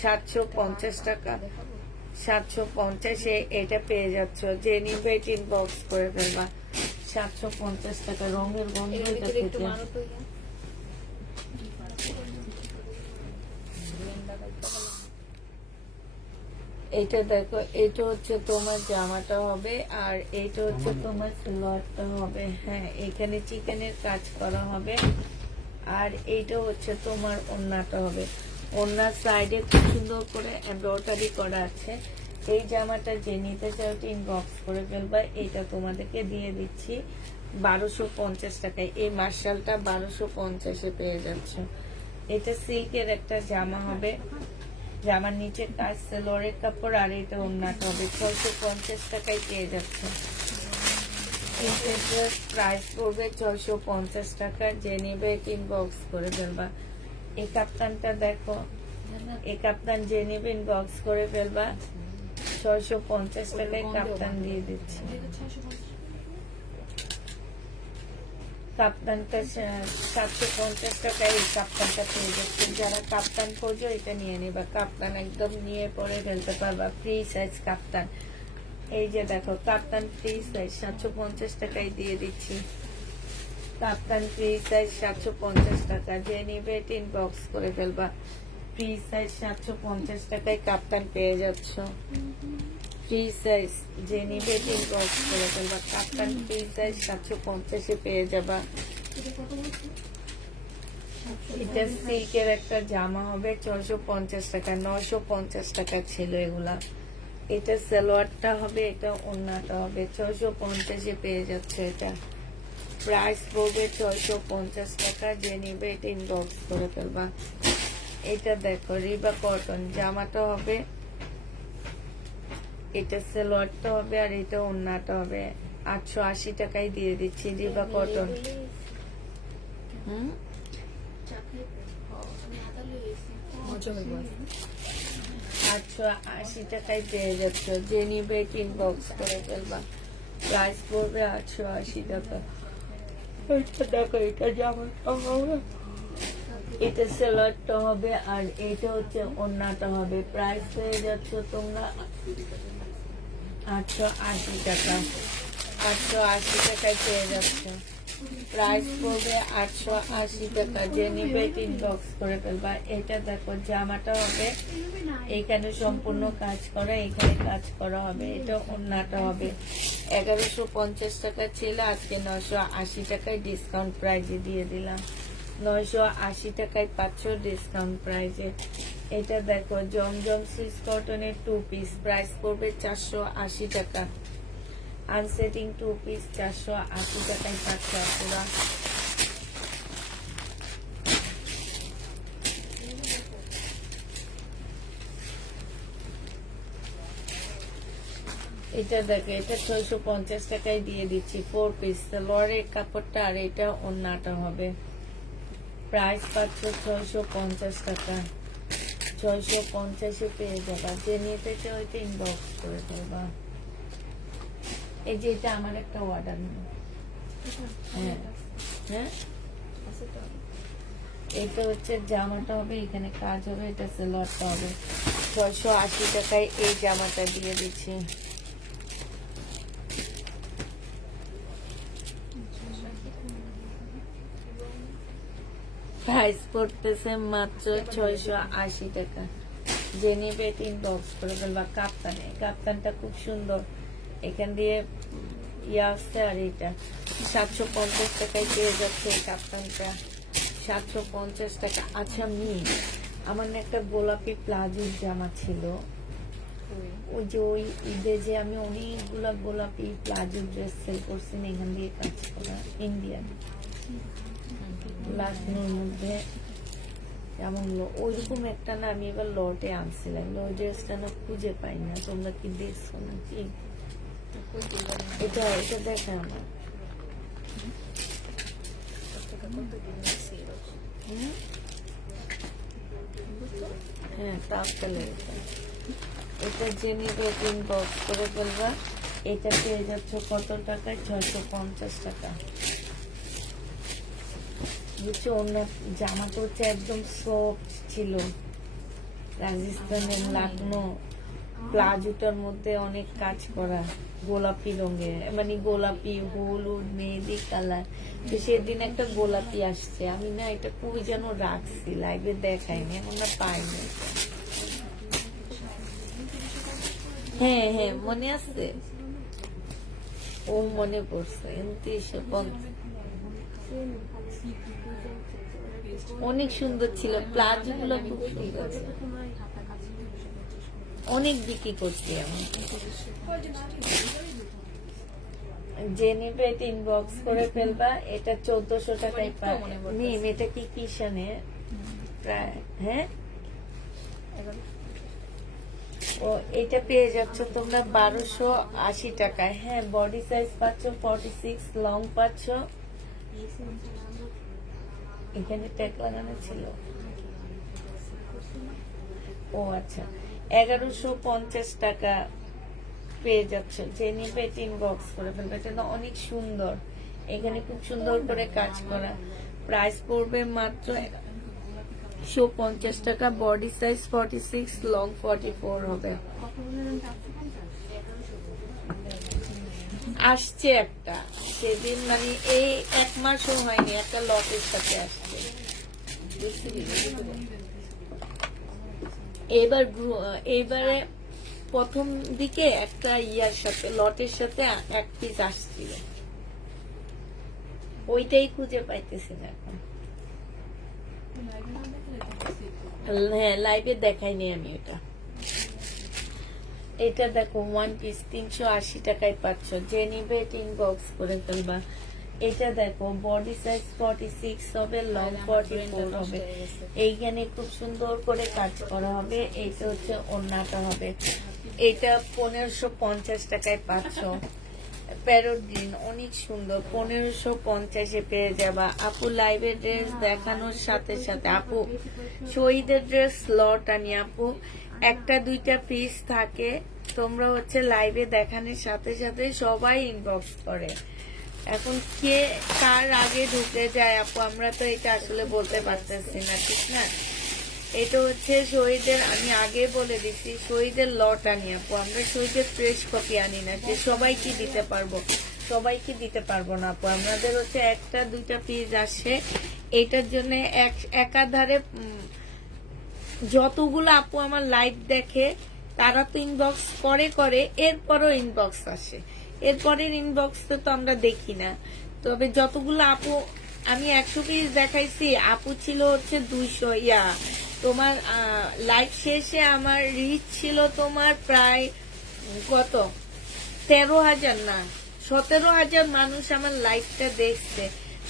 750 টাকা। 750-এ এটা পেয়ে যাচ্ছ। যে নিবে ইনবক্স করে ফেলবা, 750 টাকা। রঙের গন্ধটা থেকে এটা দেখো, এটা হচ্ছে তোমার জামাটা হবে, আর এটা হচ্ছে তোমার সালোয়ারটা হবে, হ্যাঁ এখানে চিকেনের কাজ করা হবে। আর এইটা হচ্ছে তোমার ওড়নাটা হবে। ওড়নার সাইডে খুব সুন্দর করে এমব্রয়ডারি করা আছে। এই জামাটা যে নিতে চাও ইনবক্স করে ফেলবা। এটা তোমাদেরকে দিয়ে দিচ্ছি 1250 টাকায়। এই মার্শালটা 1250-এ পেয়ে যাচ্ছে। এটা সিল্কের একটা জামা হবে, জামার নিচে কাজ সেলোয়ারের কাপড়, আর এটা ওড়নাটা হবে 650 টাকায় পেয়ে যাচ্ছে। প্রাইস পড়বে 650 টাকা, যে নিবে ইনবক্স করে ফেলবা। এই কাপ্তানটা দেখো, এই কাপ্তান যে নিবে ইনবক্স করে ফেলবা, 650 টাকায় কাপ্তান দিয়ে দিচ্ছি। কাপ্তানটা 750 টাকায় এই কাপ্তানটা পেয়ে যাচ্ছে। যারা কাপ্তান খোঁজো এটা নিয়ে নিবা, কাপ্তান একদম নিয়ে পরে ফেলতে পারবা, ফ্রি সাইজ কাপ্তান। এই যে দেখো কাপ্তান ফ্রি সাইজ 750 টাকায় দিয়ে দিচ্ছি। কাপ্তান ফ্রি সাইজ 750 টাকা, যে নিবে ইনবক্স করে ফেলবা। ফ্রি সাইজ 750 টাকায় কাপ্তান পেয়ে যাচ্ছ। ফ্রি সাইজ যে নিবে ইনবক্স করে ফেলবা। কাপ্তান ফ্রি সাইজ 750-এ পেয়ে যাবা। এটা সিল্কের একটা জামা হবে 650 টাকা, 950 টাকা ছিল এগুলা। এটা সালোয়ারটা হবে, এটা ওড়নাটা হবে, 650-এ পেয়ে যাচ্ছে। এটা প্রাইস পড়বে 650 টাকা, যে নিবে এটা ইনবক্স করে ফেলবা। এটা দেখো রিবা কটন, জামাটা হবে, এটা সালোয়ারটা হবে, আর এটা ওড়নাটা হবে। 880 টাকায় দিয়ে দিচ্ছি রিবা কটন। 880 টাকায় পেয়ে যাচ্ছ, যে নিবে ইনবক্স করে ফেলবা। প্রাইস পড়বে 880 টাকা। এটা দেখো, এটা জামাটা হবে, এটা সালোয়ারটা হবে, আর এটা হচ্ছে ওড়নাটা হবে। প্রাইস পেয়ে যাচ্ছ তোমরা 880 টাকা। 880 টাকায় পেয়ে যাচ্ছ। প্রাইস পড়বে 880 টাকা, যে নিবে ইনবক্স করে ফেলবা। এটা দেখো জামাটা হবে, এখানে সম্পূর্ণ কাজ করা, এখানে কাজ করা হবে। এটা ওড়নাটা হবে। 1150 টাকা ছিল, আজকে 980 টাকায় ডিসকাউন্ট প্রাইজে দিয়ে দিলাম। 980 টাকায় পাচ্ছ ডিসকাউন্ট প্রাইজে। এটা দেখো জমজম সুইস কটনের 2 পিস, প্রাইস পড়বে 480 টাকা। আনসেটিং 2 পিস 480 টাকায় পাচ্ছ পুরা। এটা দেখো, এটা 650 টাকায় দিয়ে দিচ্ছি। 4 পিস সালোয়ারের কাপড়টা, আর এটা ওড়নাটা হবে। প্রাইস পাচ্ছ 650 টাকা। 650-এ পেয়ে যাবা, যে নিতে চাও এটা ইনবক্স করে ফেলবা। এই যে এটা আমার একটা অর্ডার। হ্যাঁ হ্যাঁ, এটা হচ্ছে জামাটা হবে, এখানে কাজ হবে, এটা সালোয়ারটা হবে। 680 টাকায় এই জামাটা দিয়ে দিচ্ছি। প্রাইস পড়তেছে মাত্র 680 টাকা, যে নিবে ইনবক্স করে ফেলবা। কাপ্তানে, কাপ্তানটা খুব সুন্দর, এখান দিয়ে ইয়ে আসছে, আর এটা 750 টাকায় পেয়ে যাচ্ছে এই কাপ্তানটা। 750 টাকা। আচ্ছা আমার না একটা গোলাপি প্লাজোর জামা ছিল, ওই যে ওই ঈদে যে আমি অনেকগুলা গোলাপি প্লাজো ড্রেস সেল করছি না, এখান দিয়ে কাজ করা, ইন্ডিয়ান লাখনোর মধ্যে। যেমন ওইরকম একটা না আমি এবার লটে আনছিলাম, ওই ড্রেসটা না খুঁজে পাই না, তোমরা কি দেখছো নাকি? এটা এটা দেখে আমার হ্যাঁ টাপটা লেগেছে। এটা যে নিবে ইনবক্স করে ফেলবা। এটা পেয়ে যাচ্ছ কত টাকায়? 650 টাকা। বুঝছো, অন্য জামাটা হচ্ছে একদম সফট ছিল, রাজস্থানের লাকনো প্লাজোটার মধ্যে অনেক কাজ করা, গোলাপি রঙের, মানে গোলাপি হলুদ মেহেদি কালার। তো সেদিন একটা গোলাপি আসছে, আমি না এটা খুবই যেন রাখছি, লাইভে দেখাইনি, এখন না পাইনি। হ্যাঁ হ্যাঁ মনে আছে, ও মনে পড়ছে। 2950 অনেক সুন্দর ছিল, প্লাজো গুলো খুব সুন্দর ছিল, অনেক বিক্রি করছি আমি। যে নিবে এটা ইনবক্স করে ফেলবা। এটা 1400 টাকায় পায়। এটা কি কিষানে প্রায়, হ্যাঁ ও এটা পেয়ে যাচ্ছ তোমরা 1280 টাকায়। হ্যাঁ, বডি সাইজ পাচ্ছ 46, লং পাচ্ছ, এখানে ট্যাগ লাগানো ছিল। ও আচ্ছা, 1150 টাকা পেয়ে যাচ্ছ। যে নিবে ইনবক্স করে ফেলবে, এটা না অনেক সুন্দর, এখানে খুব সুন্দর করে কাজ করা। প্রাইস পড়বে মাত্র 150 টাকা। বডি সাইজ 46, লং 44 হবে। আসছে একটা, সেদিন মানে এই 1 মাসও হয়নি, একটা লটের সাথে আসছে। এবারে প্রথম দিকে একটা ইয়ার সাথে, লটের সাথে 1 পিস আসছিল, ওইটাই খুঁজে পাইতেছি না এখন। হ্যাঁ, লাইভে দেখাইনি আমি ওটা। এটা দেখো 1 পিস 380 টাকায় পাচ্ছ। যে নিবে ইনবক্স করে ফেলবা। এটা দেখো বডি সাইজ 46 হবে, লং 44 হবে। এইখানে খুব সুন্দর করে কাজ করা হবে। এইটা হচ্ছে ওড়নাটা হবে। এটা 1550 টাকায় পাচ্ছ। প্যারোট গ্রিন অনেক সুন্দর, 1550-এ পেয়ে যাবা। আপু লাইভের ড্রেস দেখানোর সাথে সাথে, আপু শহীদের ড্রেস লট আনি আপু, 1-2টা পিস থাকে, তোমরা হচ্ছে লাইভে দেখানোর সাথে সাথে সবাই ইনবক্স করে। এখন কে কার আগে ঢুকে যায় আপু, আমরা তো এটা আসলে বলতে পারতেছি না, ঠিক না? এটা হচ্ছে শহীদের, আমি আগে বলে দিচ্ছি, শহীদের লট আনি আপু, আমরা শহীদের ফ্রেশ কপি আনি না, যে সবাইকে দিতে পারবো, সবাইকে দিতে পারবো না আপু। আমাদের হচ্ছে 1-2টা পিস আসে, এটার জন্য একাধারে যতগুলো আপু আমার লাইভ দেখে তারা তো ইনবক্স করে, এরপরও ইনবক্স আসে, এরপরের ইনবক্সে তো আমরা দেখি না। তবে যতগুলো আপু, আমি 100 পিস দেখাইছি, আপু ছিল হচ্ছে 200। তোমার লাইভ শেষে আমার রিচ ছিল তোমার প্রায় কত, 13,000 না 17,000 মানুষ আমার লাইভটা দেখছে।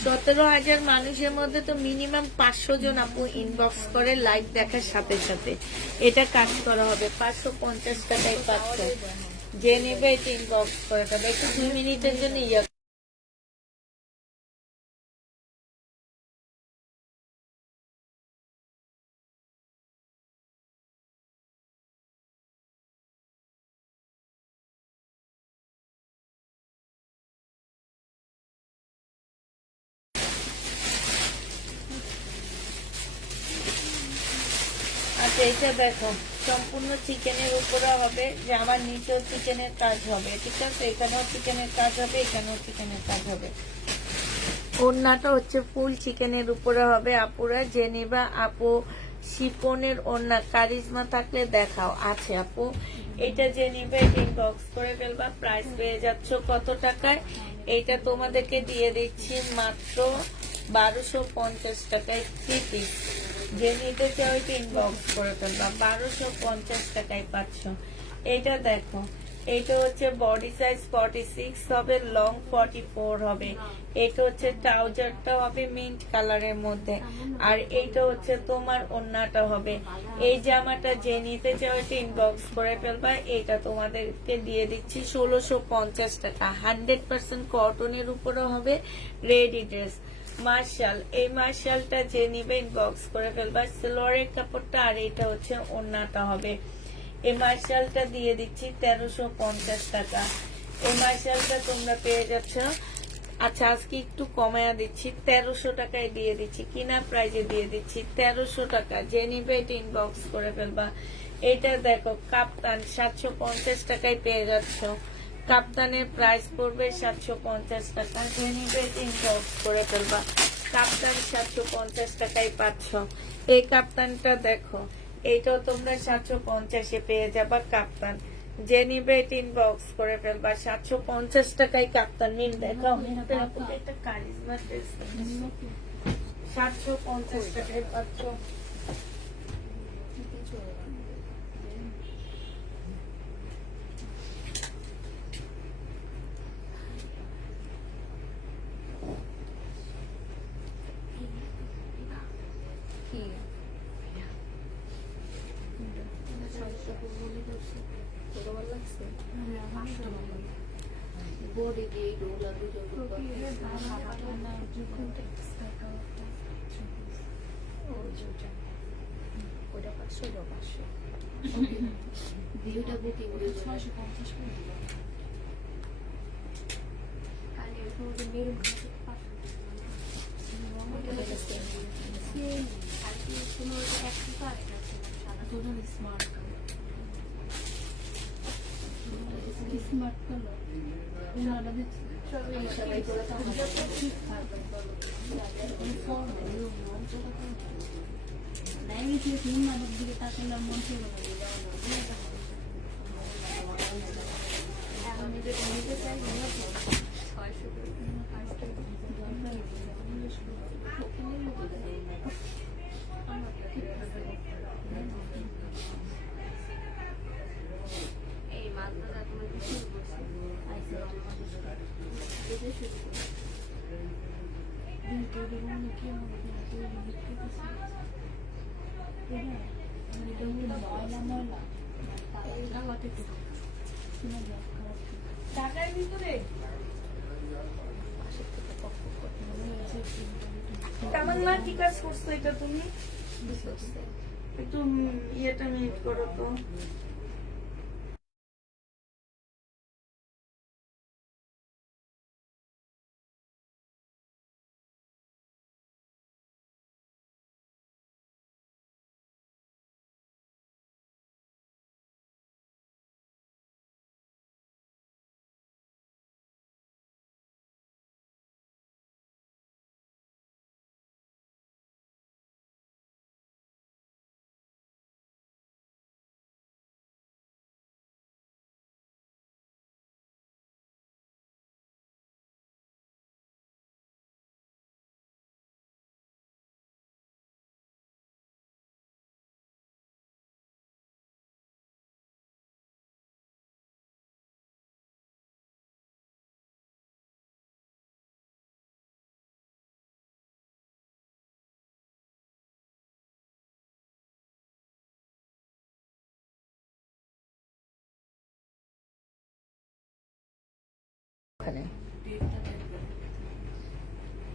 17,000 মানুষের মধ্যে তো মিনিমাম 500 জন আপু ইনবক্স করে লাইভ দেখার সাথে সাথে। এটা কাজ করা হবে 550 টাকায় পাচ্ছ। যে নেবে এটা ইনবক্স করে দেবে। একটু 2 মিনিটের জন্য আচ্ছা, এটা দেখো সম্পূর্ণ চিকেনের উপরে হবে, যে আমার নিচেও চিকেনের কাজ হবে, ঠিক আছে? এখানেও চিকেনের কাজ হবে, এখানেও চিকেনের কাজ হবে। ওড়নাটা হচ্ছে ফুল চিকেনের উপরে হবে। আপুরা যে নিবা, আপু শিপনের ওড়না কারিজমা থাকলে দেখাও। আছে আপু, এটা যে নিবে ইনবক্স করে ফেলবা। প্রাইস পেয়ে যাচ্ছ কত টাকায়? এইটা তোমাদেরকে দিয়ে দিচ্ছি মাত্র 1250 টাকায় 3 পিস। যে নিতে চাও এটা ইনবক্স করে ফেলবা, 1250 টাকায় পাচ্ছ। এটা দেখো, এটা হচ্ছে বডি সাইজ 46 হবে, লং 44 হবে। এটা হচ্ছে ট্রাউজারটা হবে মিন্ট কালারের মধ্যে, আর এইটা হচ্ছে তোমার ওড়নাটা হবে। এই জামাটা যে নিতে চাও এটা ইনবক্স করে ফেলবা। এটা তোমাদেরকে দিয়ে দিচ্ছি 1650 টাকা। 100% কটনের উপরে হবে, রেডি ড্রেস। মার্শাল, এই মার্শালটা যে নিবে ইনবক্স করে ফেলবা। সিলোয়ারের কাপড়টা, আর এটা হচ্ছে ওড়নাটা হবে। এই মার্শালটা দিয়ে দিচ্ছি 1350 টাকা। এই মার্শালটা তোমরা পেয়ে যাচ্ছ, আচ্ছা আজকে একটু কমায়া দিচ্ছি, 1300 টাকায় দিয়ে দিচ্ছি, কিনা প্রাইজে দিয়ে দিচ্ছি 1300 টাকা। যে নিবে এটা ইনবক্স করে ফেলবা। এটা দেখো কাপ্তান, 750 টাকায় পেয়ে যাচ্ছ। কাপ্তানের প্রাইস পড়বে 750 টাকা। যে নিবে এটা ইনবক্স করে ফেলবা। কাপ্তান 750 টাকায় পাচ্ছ। এই কাপ্তানটা দেখো, এইটাও তোমরা 750-এ পেয়ে যাবা কাপ্তান। যে নিবে এটা ইনবক্স করে ফেলবা। 750 টাকায় কাপ্তান। নিন দেখাও, এটা কারিজমা ড্রেস, 750 টাকায় পাচ্ছ। কি এগুলো ভালো লাগছে। পাঁচটা ভালো লাগে। বডি দিয়ে ডোলা দুটো প্রক্রিয়ার দাম ভালো না, যখন ওটা 500, ওটা 500। দুইটা বুকিং হয়ে যাবে। 650 করে দিল। আর এরকম যে মেরুন কালার 500 ওটা হচ্ছে same। সেম। আর কি কোনো একটা তো আরেকটা আছে সাদা দুটো স্মার্ট স্মার্ট কালার। ওনারা দিচ্ছে সবাই করে দিকে তাকালাম মন ছিল এখন নিতে চাই 600 করে। এই মাছটা তোমার কি শুরু করছে এটা শুরু করি। টাকার ভিতরে পাশের থেকে পক পক করতে কেমন মা কি কাজ করছো এটা তুমি? হচ্ছে। একটু ইয়েটা মিট করো তো।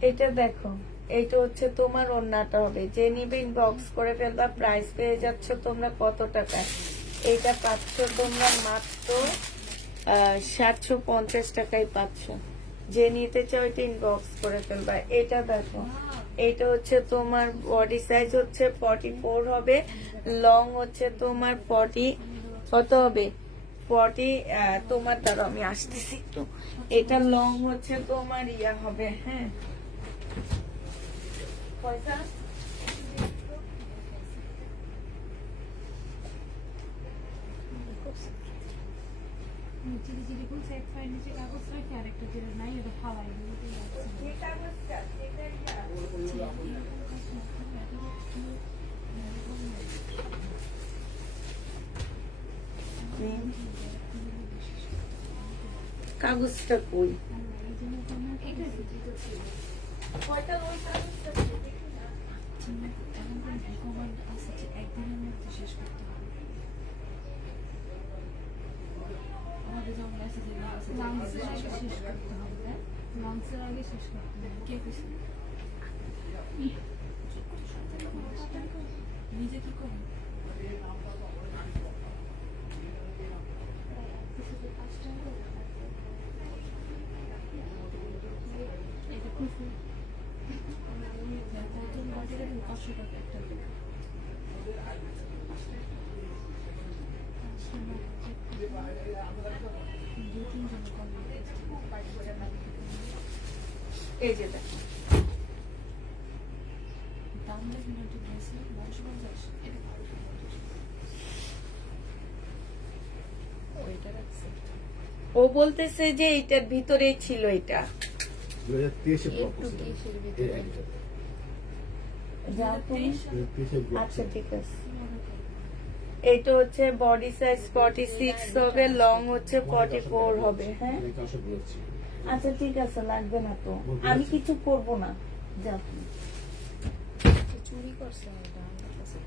এটা দেখো, এটা হচ্ছে তোমার ওড়নাটা হবে, যে নিবে ইনবক্স করে ফেলবা। প্রাইস পেয়ে যাচ্ছ তোমরা কত টাকায়? এইটা পাচ্ছ তোমরা মাত্র 750 টাকায় পাচ্ছ। যে নিতে চাও এটা ইনবক্স করে ফেলবা। এটা দেখো, এটা হচ্ছে তোমার বডি সাইজ হচ্ছে 44 হবে, লং হচ্ছে তোমার 40 কত হবে 40 তোমার দ্বারা আমি আসতেছি একটু। এটা লং হচ্ছে তোমার ইয়া হবে, হ্যাঁ পয়সা চিলি চিলি কোন সেট ফাইল নিচে কাগজ রাখি আরেকটা যেটা নাই এটা ফালাই দিতে যে কাগজটা সেটা ইয়া কাগজটা কই? কয়টা ওই কাগজটা দেখি না। একদিনের মধ্যে শেষ করতে হবে। আমাদের যেমন মেসেজে লাঞ্চের আগে শেষ করতে হবে। লাঞ্চের আগে শেষ করতে হবে। কে কইছে? নিজে কি করবে? এটা খুশি 500 টাকা একটা এই যে দেখো, দাম দেখে না ঠিক আছে 950 এটা ওইটা রাখছি। ও বলতেছে যে এটার ভিতরেই ছিল এটা। 2023 ব্লক একটু করছিলাম কিসের এই ভিতরে? আইডিটা যাও তুমি। 2023 ব্লক আচ্ছা ছিল। ঠিক আছে। এটা হচ্ছে বডি সাইজ 46 হবে, লং হচ্ছে 44 হবে, হ্যাঁ অনেক আশা করেছি। আচ্ছা ঠিক আছে, লাগবে না তো, আমি কিছু করব না। যাও তুমি। চুরি করছে এটা আমার কাছে।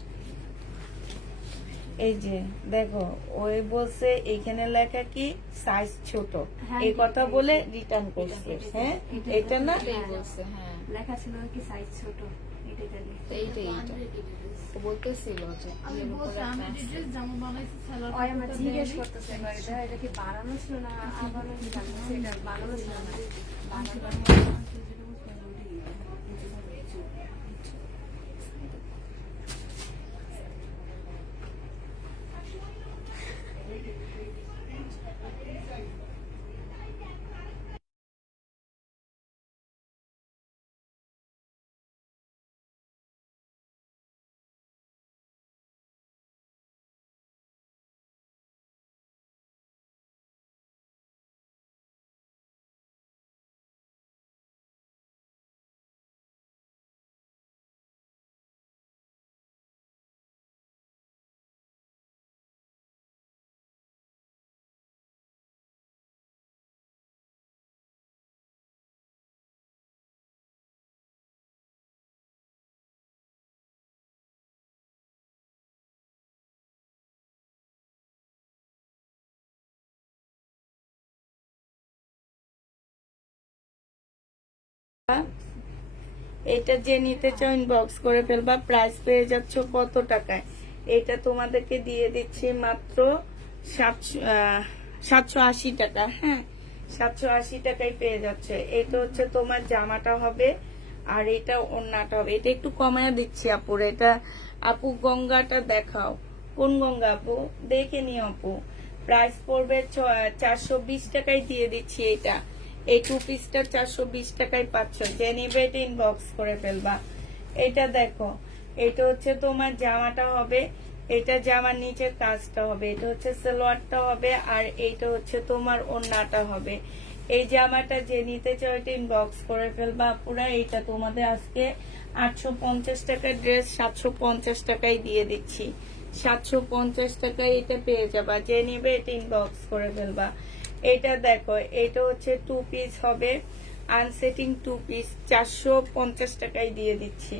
এই যে দেখো, ওই বলছে এখানে লেখা কি সাইজ ছোট, হ্যাঁ, এই কথা বলে রিটার্ন করছে। হ্যাঁ, এটা না এটাই বলছে, হ্যাঁ। লেখা ছিল কি সাইজ ছোট, এটাই জানি। তো এইটাই এইটা। ও বলতেছিল যে আমি এর বলছি উপরে আমি একটা আছে। ড্রেস জামা বানাইছি সালোয়ার ওই আমার কাপড়টা জিজ্ঞেস দেয়নি। করতেছে এবার এটা কি বানানো ছিল না আবারও কি জানতেছে এটা বানানো ছিল না এটা যে নিতে চাও ইনবক্স করে ফেলবা, প্রাইস পেয়ে যাচ্ছ কত টাকায়। এটা তোমাদেরকে দিয়ে দিচ্ছি মাত্র 780 টাকা। হ্যাঁ, 780 টাকায় পেয়ে যাচ্ছে। এটা হচ্ছে তোমার জামাটা হবে আর এটা ওড়নাটা হবে। এটা একটু কমায় দিচ্ছি আপুর। এটা আপু গঙ্গাটা দেখাও, কোন গঙ্গা আপু, দেখে নিও আপু। প্রাইস পড়বে 420 টাকায় দিয়ে দিচ্ছি। এটা এই টু পিসটা 420 টাকায় পাচ্ছ। যে নিবে এটা ইনবক্স করে ফেলবা। এটা দেখো, এটা হচ্ছে তোমার জামাটা হবে, এটা জামার নিচের কাজটা হবে, এটা হচ্ছে সালোয়ারটা হবে আর এইটা হচ্ছে তোমার ওড়নাটা হবে। এই জামাটা যে নিতে চাও এটা ইনবক্স করে ফেলবা পুরা। এইটা তোমাদের আজকে 850 টাকার ড্রেস 750 টাকায় দিয়ে দিচ্ছি। 750 টাকায় এটা পেয়ে যাবা। যে নিবে এটা ইনবক্স করে ফেলবা। এটা দেখো, এটা হচ্ছে টু পিস হবে, আনসেটিং টু পিস 450 টাকায় দিয়ে দিচ্ছি।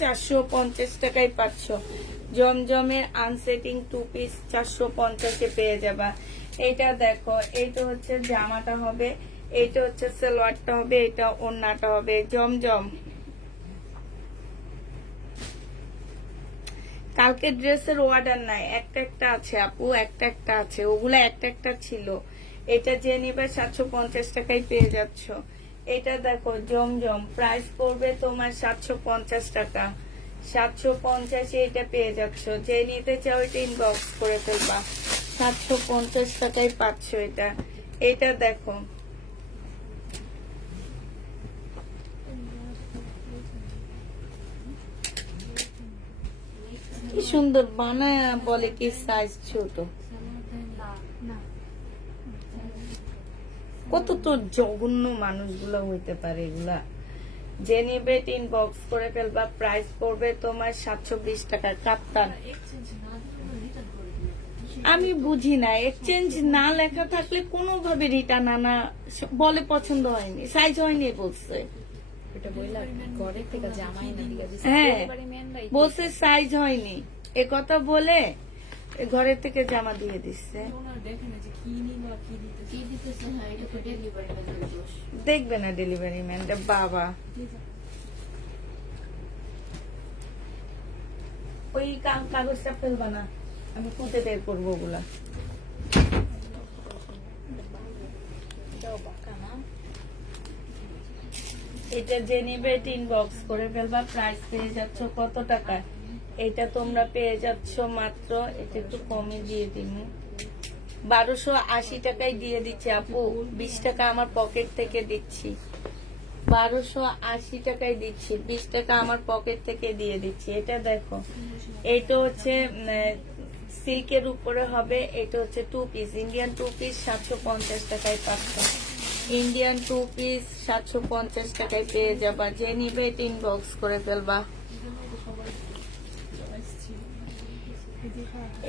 450 টাকায় পাচ্ছ। জমজমের আনসেটিং টু পিস 450-এ পেয়ে যাবা। এটা দেখো, এইটা হচ্ছে জামাটা হবে, এইটা হচ্ছে সালোয়ারটা হবে, এটা ওড়নাটা হবে। জমজম কালকে ড্রেসের অর্ডার নাই, একটা একটা আছে আপু, একটা একটা আছে, ওগুলো একটা একটা ছিল। এটা যে নিবে 750 টাকায় পেয়ে যাচ্ছ। এটা দেখো জমজম, প্রাইস পড়বে তোমার 750 টাকা। 750-এ এটা পেয়ে যাচ্ছ। যে নিতে চাও এটা ইনবক্স করে ফেলবা। 750 টাকায় পাচ্ছ এটা। এটা দেখো, কি সুন্দর বানায়, বলে কি সাইজ ছোট। না কত তো জঘন্য মানুষগুলো হইতে পারে এগুলা। যে নিবে ইনবক্স করে ফেলবা। প্রাইস পড়বে তোমার 720 টাকা। কাপ্তান আমি বুঝি না, এক্সচেঞ্জ না লেখা থাকলে কোনোভাবে রিটার্ন আনা, বলে পছন্দ হয়নি, সাইজ হয়নি বলছে। এটা বইলা ঘরে থেকে জামাই না দিকে দিছে। হ্যাঁ, ডেলিভারি ম্যানরাই বলছে সাইজ হয়নি, এ কথা বলে ঘরের থেকে জামা দিয়ে দিচ্ছে। ওনারা দেখে না যে কি নিবা কি দিতেছে। কি দিতেছে হ্যাঁ এটা তো ডেলিভারি ম্যানের দোষ দেখবে না ডেলিভারি ম্যান বাবা। ওই কাগজটা ফেলবা না, আমি পুঁতে বের করবো ওগুলা। এটাও বাঁকা না। এটা যে নিবে ইনবক্স করে ফেলবা। প্রাইস পেয়ে যাচ্ছ কত টাকা। এটা তোমরা পেয়ে যাচ্ছ মাত্র, এটা একটু কমে দিয়ে দিন, 1280 টাকায় দিয়ে দিচ্ছি আপু। 20 টাকা আমার পকেট থেকে দিচ্ছি। 1280 টাকায় দিচ্ছি, 20 টাকা আমার পকেট থেকে দিয়ে দিচ্ছি। এটা দেখো, এইটা হচ্ছে সিল্কের উপরে হবে। এটা হচ্ছে two piece, Indian two piece 750 টাকায় পাচ্ছ। ইন্ডিয়ান টু পিস 750 টাকায় পেয়ে যাবা। যে নিবে এটা ইনবক্স করে ফেলবা।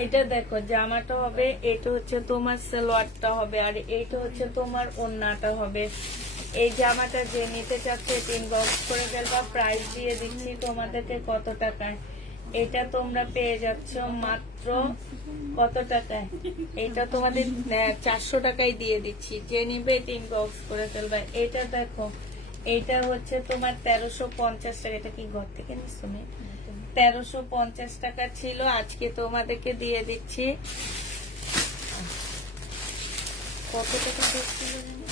এটা দেখো, জামাটা হবে, এটা হচ্ছে তোমার সালোয়ারটা হবে আর এইটা হচ্ছে তোমার ওড়নাটা হবে। এই জামাটা যে নিতে চাচ্ছে এটা ইনবক্স করে ফেলবা। প্রাইস দিয়ে দিচ্ছি তোমাদেরকে কত টাকায়। এটা তোমরা পেয়ে যাচ্ছ মাত্র কত টাকায়? এটা তোমাদের 400 টাকায় দিয়ে দিচ্ছি, যে নিবে 3 বক্স করে ফেলবে। এটা দেখো, এটা হচ্ছে তোমার 1350 টাকা। এটা কি ঘর থেকে নিচ্ছ? 1350 টাকা ছিল, আজকে তোমাদেরকে দিয়ে দিচ্ছি কত টাকা দিচ্ছিল জানো?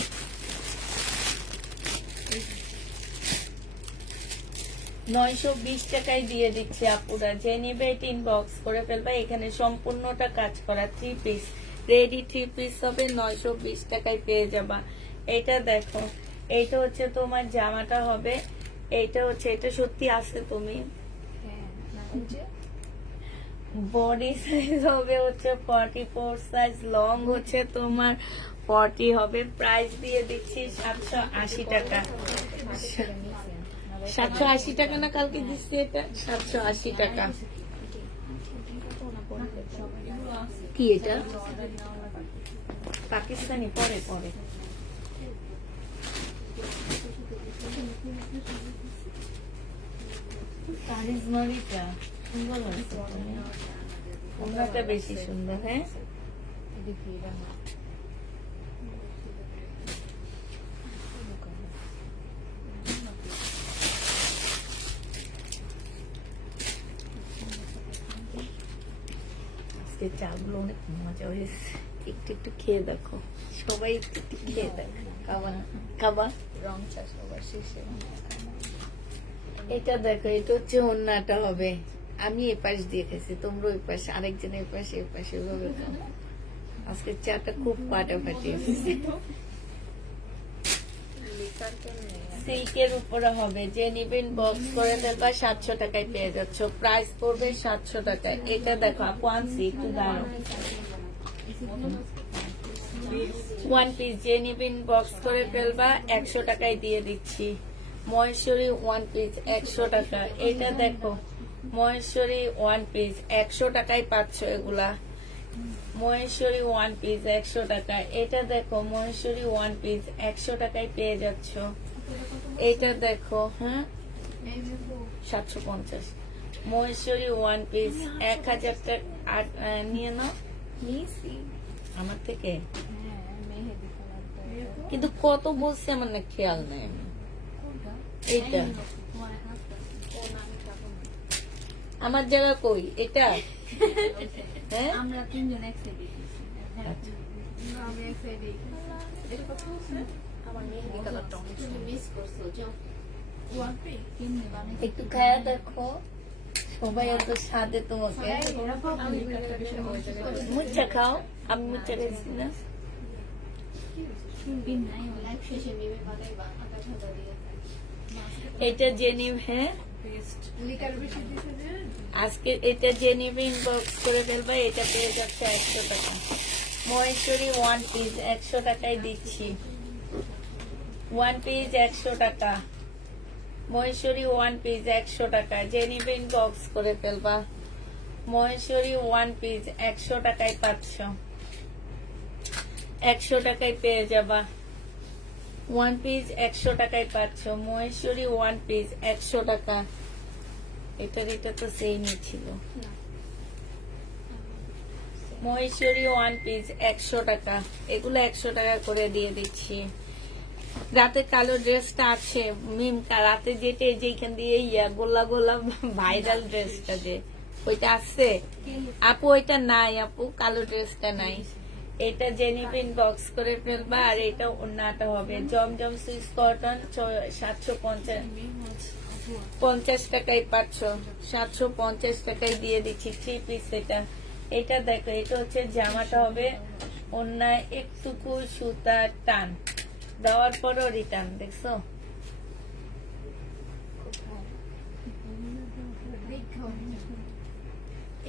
920 টাকায় দিয়ে দিচ্ছি আপুরা, যে নিবে 3 বক্স করে ফেলবে। এখানে সম্পূর্ণটা কাজ করা 3 পিস, রেডি 3 পিস হবে, 920 টাকায় পেয়ে যাবা। এটা দেখো, এইটা হচ্ছে তোমার জামাটা হবে, এইটা হচ্ছে, এটা সত্যি আছে তুমি বডি সাইজ হবে হচ্ছে 44 সাইজ, লং হচ্ছে তোমার 40 হবে। প্রাইস দিয়ে দিচ্ছি 780 টাকা। 780 টাকা না কালকে দিচ্ছি, এটা 780 টাকা। কি এটা? পাকিস্তানি পরে পরে কারিজমারিটা সুন্দর লাগছে, ওনাটা বেশি সুন্দর। হ্যাঁ, আজকে চাগুলো অনেক মজা হয়েছে, একটু একটু খেয়ে দেখো, সবাই একটু একটু খেয়ে দেখো। খাবা না? খাবা? রং চা সবার শেষে। এটা দেখো, এটা হচ্ছে ওন্নাটা হবে। আমি এই পাশ দিয়ে খেয়েছি, তোমরা ওই পাশে, আরেকজন এই পাশে, এই পাশে, ওইভাবে খাও। আজকে চাটা খুব ফাটাফাটি এসেছে। সিল্কের উপরে হবে, যে নিবেন বক্স করে ফেলবা 700 টাকায় পেয়ে যাচ্ছ। প্রাইস পড়বে 700 টাকায়। এটা দেখো আপু, আনছি একটু দাঁড়ো। 1 পিস, যে নিবেন বক্স করে ফেলবা 100 টাকায় দিয়ে দিচ্ছি। মহেশ্বরী 1 পিস 100 টাকা। এটা দেখো, মহেশ্বরী 1 পিস 100 টাকায় পাচ্ছ এগুলা। মহেশ্বরী 1 পিস 100 টাকা। এটা দেখো, মহেশ্বরী 1 পিস 100 টাকায় পেয়ে যাচ্ছ। এটা দেখো, হ্যাঁ 750। মহেশ্বরী 1 পিস 1000 টাকা নিয়ে নাও আমার থেকে। কিন্তু কত বলছে আমার না খেয়াল নেই আমি। এইটা আমার জায়গা কই? এটা হ্যাঁ, আমরা তিনজন এক সাইডে আচ্ছা। আমি এক সাইডে আমার মেহেদি কালারটা অনেক সুন্দর। মিস করছো যাও ওয়াপে কিনে বানাই একটু খায়া দেখো, সবাই এত স্বাদে তোমাকে। মুচ্ছা খাও, আমি মুচ্ছা খাইছি না। বিন নাই লাইভ শেষে নেবে বানাইবা আটা ঠান্ডা দিয়ে এটা জেনিভ, হ্যাঁ লিকার বেশি দিছে যে আজকে এটা জেনিভ ইনবক্স করে ফেলবা। এটা পেয়ে যাচ্ছে 100 টাকা। মহেশ্বরী 1 পিস 100 টাকায় দিচ্ছি। 1 পিস 100 টাকা। মহেশ্বরী 1 পিস 100 টাকা। জেনিভ ইনবক্স করে ফেলবা। মহেশ্বরী 1 পিস 100 টাকায় পাচ্ছ। 100 টাকায় পেয়ে যাবা। 1 পিস 100 টাকায় পাচ্ছ। মহেশ্বরী 1 পিস 100 টাকা। এটা তো সেমই ছিল। মহেশ্বরী 1 পিস 100 টাকা। এগুলো 100 টাকা করে দিয়ে দিচ্ছি। রাতে কালো ড্রেসটা আছে, মিমকা রাতে যেটা যেখান দিয়ে গোলা গোলা ভাইরাল ড্রেসটা, যে ওইটা আছে আপু? ওইটা নাই আপু, কালো ড্রেসটা নাই। এটা জেনিফিন বক্স করে ফেলবা। আর এটা ওন্নাটা হবে জমজম সুইস কটন 750 টাকায় পাচ্ছ। 750 টাকায় দিয়ে দিচ্ছি 3 পিস। এটা দেখো, এটা হচ্ছে জামাটা হবে, অন্যায় একটুকু সুতা টান দেওয়ার পরও রিটার্ন, দেখছো?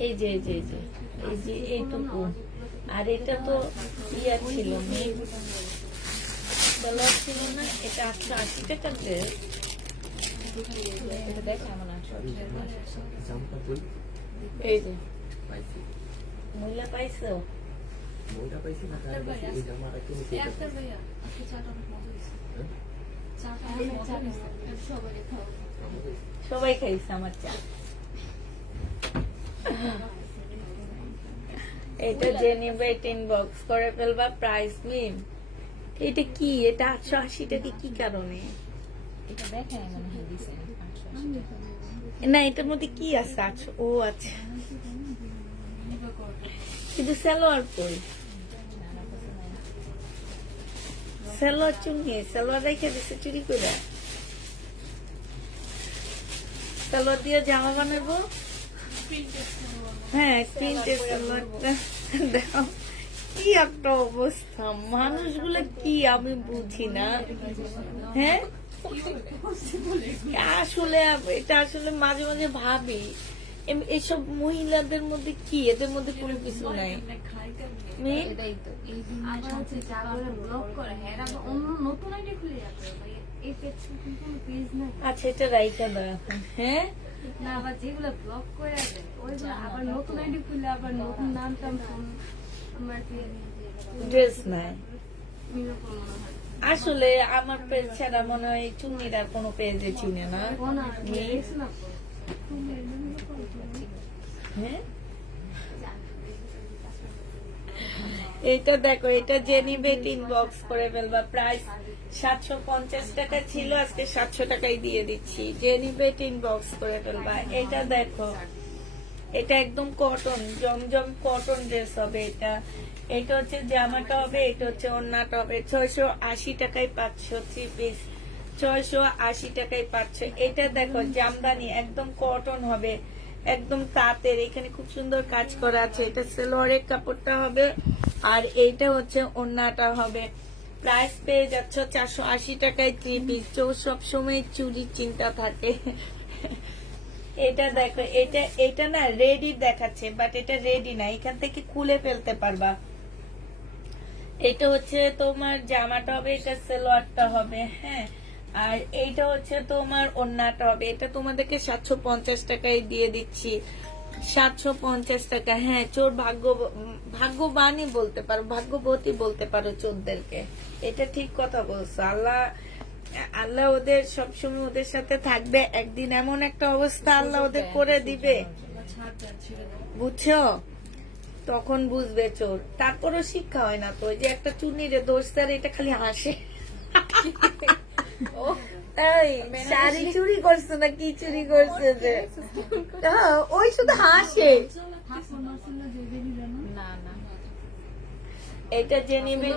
এই যে এই যে এই যে এই যে এইটুকু। আর এটা তো ইয়া ছিল, কালার ছিল না। এটা 880 টাকা ড্রেস। এটা দেখো আমার জামটা কই? এই যে পাইছি। মহিলা পাইছো? বইটা পাইছি না, তার পাইছি। এই জামাটা কিনে দিতে একটা ভাইয়া আজকে চাটা অনেক মজা হয়েছে হ্যাঁ? চাটা অনেক মজা হয়েছে সবাই খাও সবাই খাইছে আমার চা। এটা যে নিবে ইনবক্স করে ফেলবা। প্রাইস মিম এটা কি? এটা 880 টাকা কি কারণে? এটা দেখায় মনে হয় দিছে 880 টাকা। না এটার মধ্যে কি আছে? আচ্ছা ও আচ্ছা, কিন্তু সালোয়ার কই? সালোয়ার চুনি, সালোয়ার রেখে দিছে চুরি করে। সালোয়ার দিয়ে জামা বানাবো। হ্যাঁ প্রিন্টের সালোয়ারটা দাও। কি একটা অবস্থা, মানুষগুলো কি আমি বুঝি না। হ্যাঁ আসলে এটা আসলে মাঝে মাঝে ভাবি এইসব মহিলাদের মধ্যে কি, এদের মধ্যে কোনো কিছু নাই। মেয়ে এটাই তো এই আবার হচ্ছে যারা ব্লগ করে হ্যাঁ আবার অন্য নতুন আইডি খুলে যাবে ভাই, এই পেজে কিন্তু কোনো পেজ নাই। আচ্ছা এটা রাইখা দাও এখন। হ্যাঁ না আবার যেগুলো ব্লগ করে দেয় ওইগুলো আবার নতুন আইডি খুলে আবার নতুন নাম টাম ফোন আমার ড্রেস নাই। এরকম মনে হয়। আসলে আমার পেজ ছাড়া মনে হয় চুন্নির আর কোনো পেজে চিনে না। ফোন আর মেয়ে দেখছ না তো? হ্যাঁ এটা দেখো, এটা যে নিবে ইনবক্স করে ফেলবা। প্রাইস 750 টাকা ছিল, আজকে 700 টাকাই দিয়ে দিচ্ছি। যে নিবে ইনবক্স করে ফেলবা। এটা দেখো, এটা একদম কটন, জমজম কটন ড্রেস হবে এটা। এটা হচ্ছে জামাটা হবে, এটা হচ্ছে ওড়নাটা হবে। 680 টাকায় পাচ্ছ 3 পিস, 680 টাকায় পাচ্ছ। এটা দেখো জামদানি, একদম কটন হবে, একদম তাঁতের। এখানে খুব সুন্দর কাজ করা আছে। এটা সেলোয়ারের কাপড়টা হবে, আর এইটা হচ্ছে ওড়নাটা হবে। প্রাইস পেয়ে যাচ্ছ 480 টাকায় 3 পিস। সবসময় চুরির চিন্তা থাকে। এটা দেখো, এটা না রেডি দেখাচ্ছে, বাট এটা রেডি না, এখান থেকে খুলে ফেলতে পারবা। এটা হচ্ছে তোমার জামাটা হবে, এটা সালোয়ারটা হবে। হ্যাঁ আর এইটা হচ্ছে তোমার ওড়নাটা হবে। এটা তোমাদেরকে 750 টাকায় দিয়ে দিচ্ছি, 750 টাকা। হ্যাঁ চোর ভাগ্যবানই বলতে পারো, ভাগ্যবতী বলতে পারো চোরদেরকে। এটা ঠিক কথা বলছো। আল্লাহ ওদের সবসময় ওদের সাথে থাকবে। একদিন এমন একটা অবস্থা আল্লাহ ওদের করে দিবে, বুঝছো? তখন বুঝবে চোর। তারপরও শিক্ষা হয় না তো, ওই যে একটা চুনিরে দোষ স্যার, এটা খালি হাসে। এই শাড়ি চুরি করছে না কি চুরি করছে যে, হ্যাঁ, ওই শুধু হাসে। না না এটা যে নিবে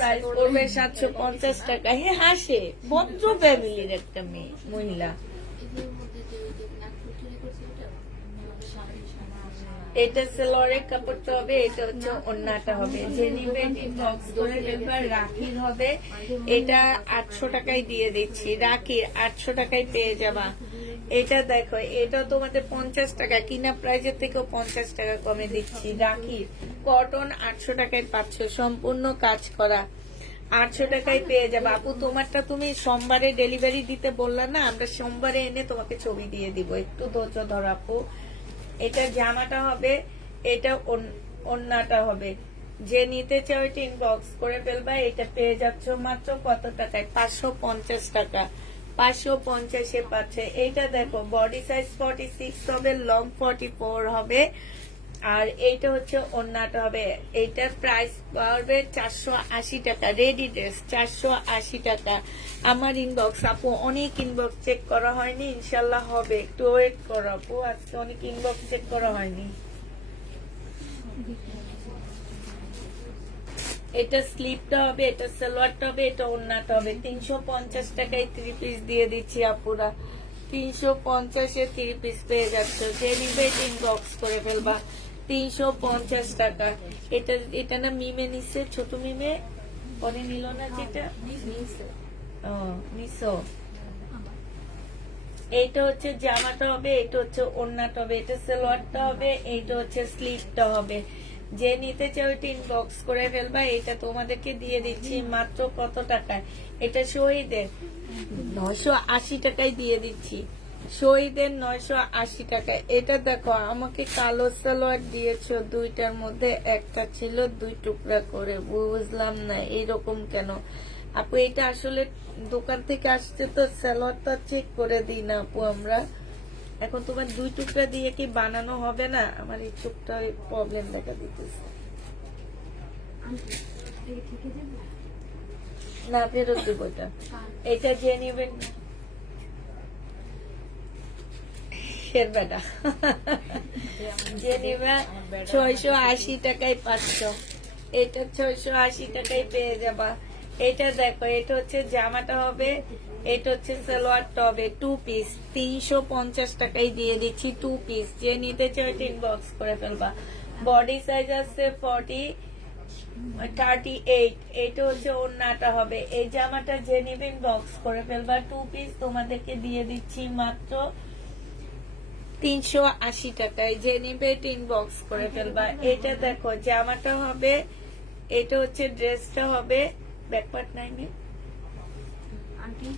প্রাইস পড়বে 750 টাকা। হ্যাঁ হাসে, ভদ্র ফ্যামিলির একটা মেয়ে মহিলা। এটা সেলোয়ারের কাপড়টা হবে, এটা হচ্ছে ওড়নাটা হবে। যে নিবে বক্স করে ফেলবার। রাখির হবে, এটা 800 টাকায় দিয়ে দিচ্ছি। রাখির 800 টাকায় পেয়ে যাবা। এটা দেখো, এটা তোমাদের 50 টাকা কিনা প্রাইজের থেকেও 50 টাকা কমে দিচ্ছি। রাখির কটন 800 টাকায় পাচ্ছ, সম্পূর্ণ কাজ করা। 800 টাকায় পেয়ে যাবে। আপু তোমারটা তুমি সোমবারে ডেলিভারি দিতে বললা না, আমরা সোমবারে এনে তোমাকে ছবি দিয়ে দিব, একটু ধৈর্য ধর আপু। এটা জামাটা হবে, এটা ওড়নাটা হবে। যে নিতে চাও এটা ইনবক্স করে ফেলবা। এটা পেয়ে যাচ্ছ মাত্র কত টাকায়? 550 টাকা। 550-এ পাচ্ছে। এইটা দেখো, বডি সাইজ 46 হবে, লং 44 হবে, আর এইটা হচ্ছে ওড়নাটা হবে। এইটার প্রাইস পড়বে 480 টাকা। রেডি ড্রেস 480 টাকা। আমার ইনবক্স আপু, অনেক ইনবক্স চেক করা হয়নি, ইনশাল্লাহ হবে, একটু ওয়েট করো আপু। আজকে অনেক ইনবক্স চেক করা হয়নি। এটা স্লিপটা হবে, এটা সালোয়ারটা হবে, এটা ওড়নাটা হবে। 350 টাকায় 3 পিস দিয়ে দিচ্ছি আপুরা। 350-এ 3 পিস পেয়ে যাচ্ছ। যে নিবে ইনবক্স করে ফেলবা। 350 টাকা। এটা না মিমে নিচ্ছে, ছোট মিমে পরে নিল না যেটা। ও নিছো। এইটা হচ্ছে জামাটা হবে, এটা হচ্ছে ওড়নাটা হবে, এটা সালোয়ারটা হবে, এইটা হচ্ছে স্লিভটা হবে। যে নিতে চাও এটা ইনবক্স করে ফেলবা। এটা তোমাদেরকে দিয়ে দিচ্ছি মাত্র কত টাকায়? এটা শহীদের 980 টাকায় দিয়ে দিচ্ছি। শহীদের 980 টাকায়। এটা দেখো, আমাকে কালো সালোয়ার দিয়েছো, দুইটার মধ্যে একটা ছিল 2 টুকরা করে, বুঝলাম না এইরকম কেন আপু। এটা আসলে দোকান থেকে আসছে তো, সালোয়ারটা চেক করে দিই না আপু আমরা। এখন তোমার 2 টুকরা দিয়ে কি বানানো হবে না? আমার এই চোখটা প্রবলেম দেখা দিতেছে। আন্টি এটা কি ঠিকই দেবো? না, ফেরত দেবো এটা। এটা যে নেবেন এর বেটা যে নেবে 680 টাকায় পাচ্ছ, এটা 680 টাকায় পেয়ে যাবা। এটা দেখো, এটা হচ্ছে জামাটা হবে, এটা হচ্ছে সালোয়ারটা হবে 2 পিস, 350 টাকায় দিয়ে দিচ্ছি 2 পিস। যে নিতে চাই ইনবক্স করে ফেলবা। বডি সাইজ আছে 38। এটা হচ্ছে ওড়নাটা হবে। এই জামাটা যে নিবেন বক্স করে ফেলবা 2 পিস, তোমাদেরকে দিয়ে দিচ্ছি মাত্র 380 টাকায়। যে নিবে ইনবক্স করে ফেলবা। এটা দেখো জামাটা হবে, এটা হচ্ছে ড্রেসটা হবে, ব্যাকপার্ট নাই নে? আন্টি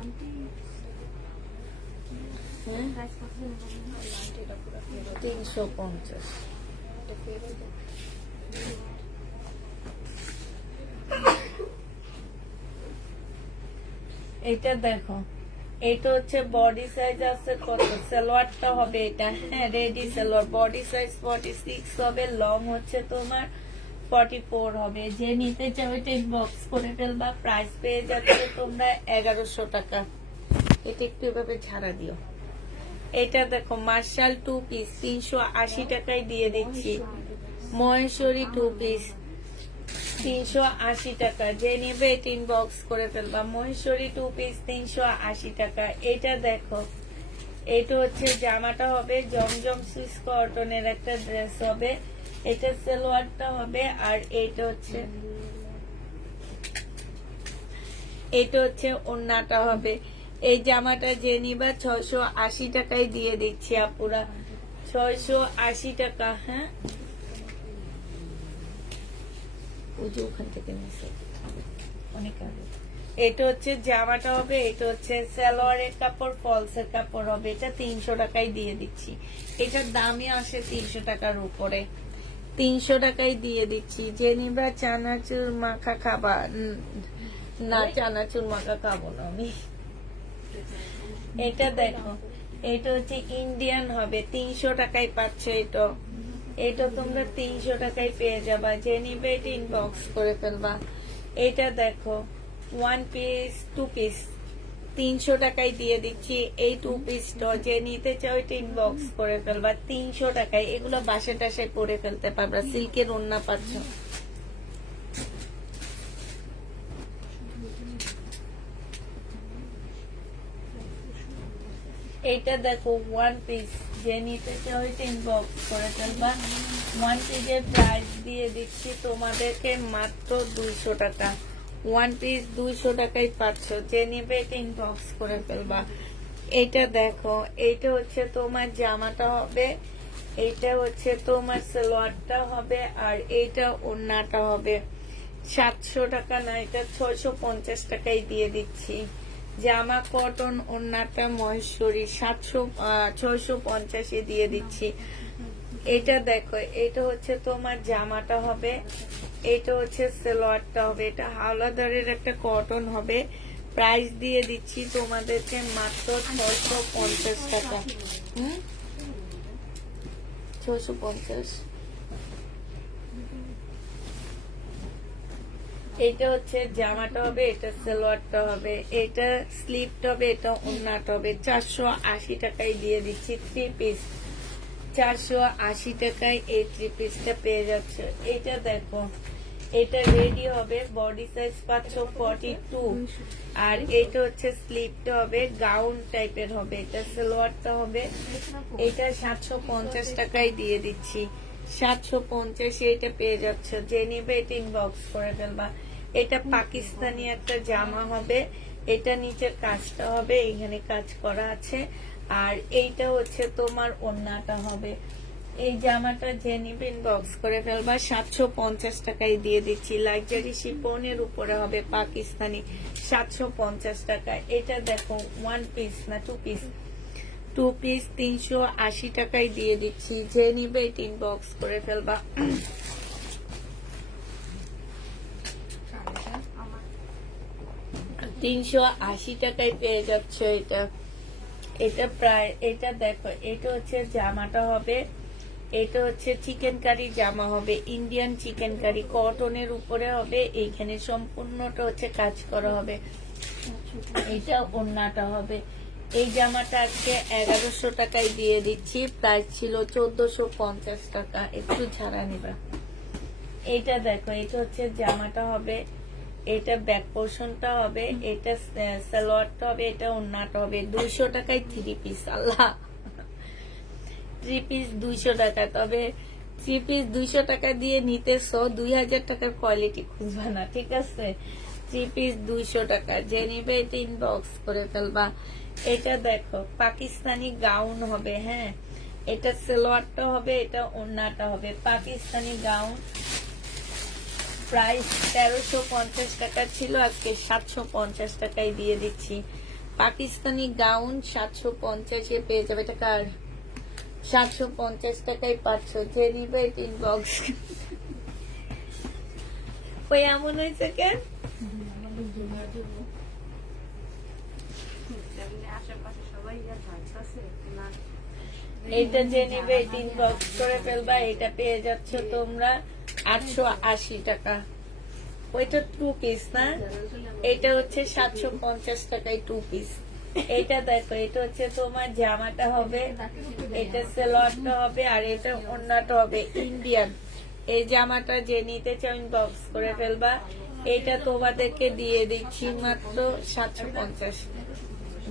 আন্টি হ্যাঁ, প্রাইস কত দিন বলুন? 350। এটা দেখো, এটা হচ্ছে বডি সাইজ আছে কত, সালোয়ারটা হবে এটা, হ্যাঁ রেডি সালোয়ার। বডি সাইজ 46 হবে, লং হচ্ছে তোমার 44 হবে। যে নিতে চাও এটা ইনবক্স করে ফেলবা। প্রাইস পেয়ে যাচ্ছে তোমরা 1100 টাকা। এটা একটু এভাবে ঝাড়া দিও। এটা দেখো মার্শাল 2 পিস 380 টাকায় দিয়ে দিচ্ছি। মহেশ্বরী 2 পিস 380 টাকা। যে নেবে এটা ইনবক্স করে ফেলবা। মহেশ্বরী 2 পিস 380 টাকা। এটা দেখো, এটা হচ্ছে জামাটা হবে জমজম সুইস কটনের একটা ড্রেস হবে, এটা সালোয়ারটা হবে, আর এটা হচ্ছে ওড়নাটা হবে। এই জামাটা যে নিবা 680 টাকায় দিয়ে দিচ্ছি আপুরা, 680 টাকা। হ্যাঁ, ওই যে ওখান থেকে নিছে অনেক আগে। এটা হচ্ছে জামাটা হবে, এটা হচ্ছে সালোয়ারের কাপড়, ফলসের কাপড় হবে। এটা 300 টাকায় দিয়ে দিচ্ছি। এটার দামই আসে 300 টাকার উপরে, 300 টাকায় দিয়ে দিচ্ছি। যে নিবা চানাচুর মাখা খাবা, না চানাচুর মাখা খাবো না আমি। এটা দেখো, এটা হচ্ছে ইন্ডিয়ান হবে, 300 টাকায় পাচ্ছ। এটা তোমরা 300 টাকায় পেয়ে যাবা। যে নিবে এটা ইনবক্স করে ফেলবা। এটা দেখো 1 পিস 2 পিস 300 টাকায় দিয়ে দিচ্ছি। এই 2 পিসটা যে নিতে চাও এটা ইনবক্স করে ফেলবা 300 টাকায়। এগুলো বাসে টাসে করে ফেলতে পারবা, সিল্কের ওড়না পাচ্ছ। এটা দেখো 1 পিস, যে নিতে চাও এটা ইনবক্স করে ফেলবা। 1 পিসের প্রাইস দিয়ে দিচ্ছি তোমাদেরকে মাত্র 200 টাকা। 1 পিস 200 টাকায় পাচ্ছ। যে নিবে এটা ইনবক্স করে ফেলবা। এটা দেখো, এটা হচ্ছে তোমার জামাটা হবে, এটা হচ্ছে তোমার সালোয়ারটা হবে, আর এটা ওড়নাটা হবে। 700 টাকা না, এটা 650 টাকায় দিয়ে দিচ্ছি। জামা কটন, ওড়নাটা মহেশ্বরী 650 দিয়ে দিচ্ছি। এটা দেখো, এটা হচ্ছে তোমার জামাটা হবে, এটা হচ্ছে সালোয়ারটা হবে। এটা হাওলাদারের একটা কটন হবে। প্রাইস দিয়ে দিচ্ছি তোমাদেরকে মাত্র 650 টাকা। 650। এটা হচ্ছে জামাটা হবে, এটা সালোয়ারটা হবে, এটা স্লিপটা হবে, এটা ওড়নাটা হবে। 480 টাকায় দিয়ে দিচ্ছি 3 পিস। 480 টাকায় এই 3 পিসটা পেয়ে যাচ্ছে। এটা দেখো, এটা রেডি হবে, বডি সাইজ পাচ্ছ 42, আর এটা হচ্ছে স্লিপটা হবে, গাউন টাইপের হবে। এটা সালোয়ারটা হবে, এটা 750 টাকায় দিয়ে দিচ্ছি। 750 এটা পেয়ে যাচ্ছে। যে নিবে এটা ইনবক্স করে ফেলবা। এটা পাকিস্তানি একটা জামা হবে, এটা নিচের কাজটা হবে, এখানে কাজ করা আছে, আর এইটা হচ্ছে তোমার ওড়নাটা হবে। এই জামাটা যে নিবে ইনবক্স করে ফেলবা। 750 টাকায় দিয়ে দিচ্ছি। লাক্সারি শিপনের উপরে হবে, পাকিস্তানি, 750 টাকা। এটা দেখো 1 পিস না 2 পিস, 2 পিস 380 টাকায় দিয়ে দিচ্ছি। যে নিবে এটা ইনবক্স করে ফেলবা। 380 টাকায় পেয়ে যাচ্ছ এটা। এটা প্রায়, এটা দেখো, এটা হচ্ছে জামাটা হবে, এটা হচ্ছে চিকেন কারি জামা হবে, ইন্ডিয়ান চিকেন কারি কটনের উপরে হবে, এইখানে সম্পূর্ণটা হচ্ছে কাজ করা হবে। এটা ওড়নাটা হবে। এই জামাটা আজকে 1100 টাকায় দিয়ে দিচ্ছি, প্রাইস ছিল 1450 টাকা। একটু ছাড়া নিবা। এটা দেখো, এটা হচ্ছে জামাটা হবে, এটা ব্যাক পোর্শনটা হবে, এটা সালোয়ারটা হবে, এটা ওড়নাটা হবে। 200 টাকায় 3 পিস। আল্লাহ, 3 পিস 200 টাকা। তবে 3 পিস 200 টাকা দিয়ে নিতেছ, 2000 টাকার কোয়ালিটি খুঁজবা না, ঠিক আছে? 3 পিস 200 টাকা। যে নিবে এটা ইনবক্স করে ফেলবা। এটা দেখো, পাকিস্তানি গাউন হবে, হ্যাঁ, এটা সালোয়ারটা হবে, এটা ওড়নাটা হবে। পাকিস্তানি গাউন প্রাইস 1350 টাকা ছিল, আজকে 750 টাকায় দিয়ে দিচ্ছি। পাকিস্তানি গাউন 750 এ পেয়ে যাবে। এটা কার? 750 টাকায় পাচ্ছ। যে নিবে ইনবক্স। ওই এমন হয়েছে কেন? আশেপাশে সবাই যাচ্ছে না। এটা যে নিবে ইনবক্স করে ফেলবা। এটা পেয়ে যাচ্ছ তোমরা 880 টাকা। ওইটা 2 পিস না, এটা হচ্ছে 750 টাকায় 2 পিস। এটা দেখো, এটা হচ্ছে তোমার জামাটা হবে, এটা সালোয়ারটা হবে, আর এটা ওড়নাটা হবে ইন্ডিয়ান। এই জামাটা যে নিতে চাও ইনবক্স করে ফেলবা। এটা তোমাদেরকে দিয়ে দিচ্ছি মাত্র 750।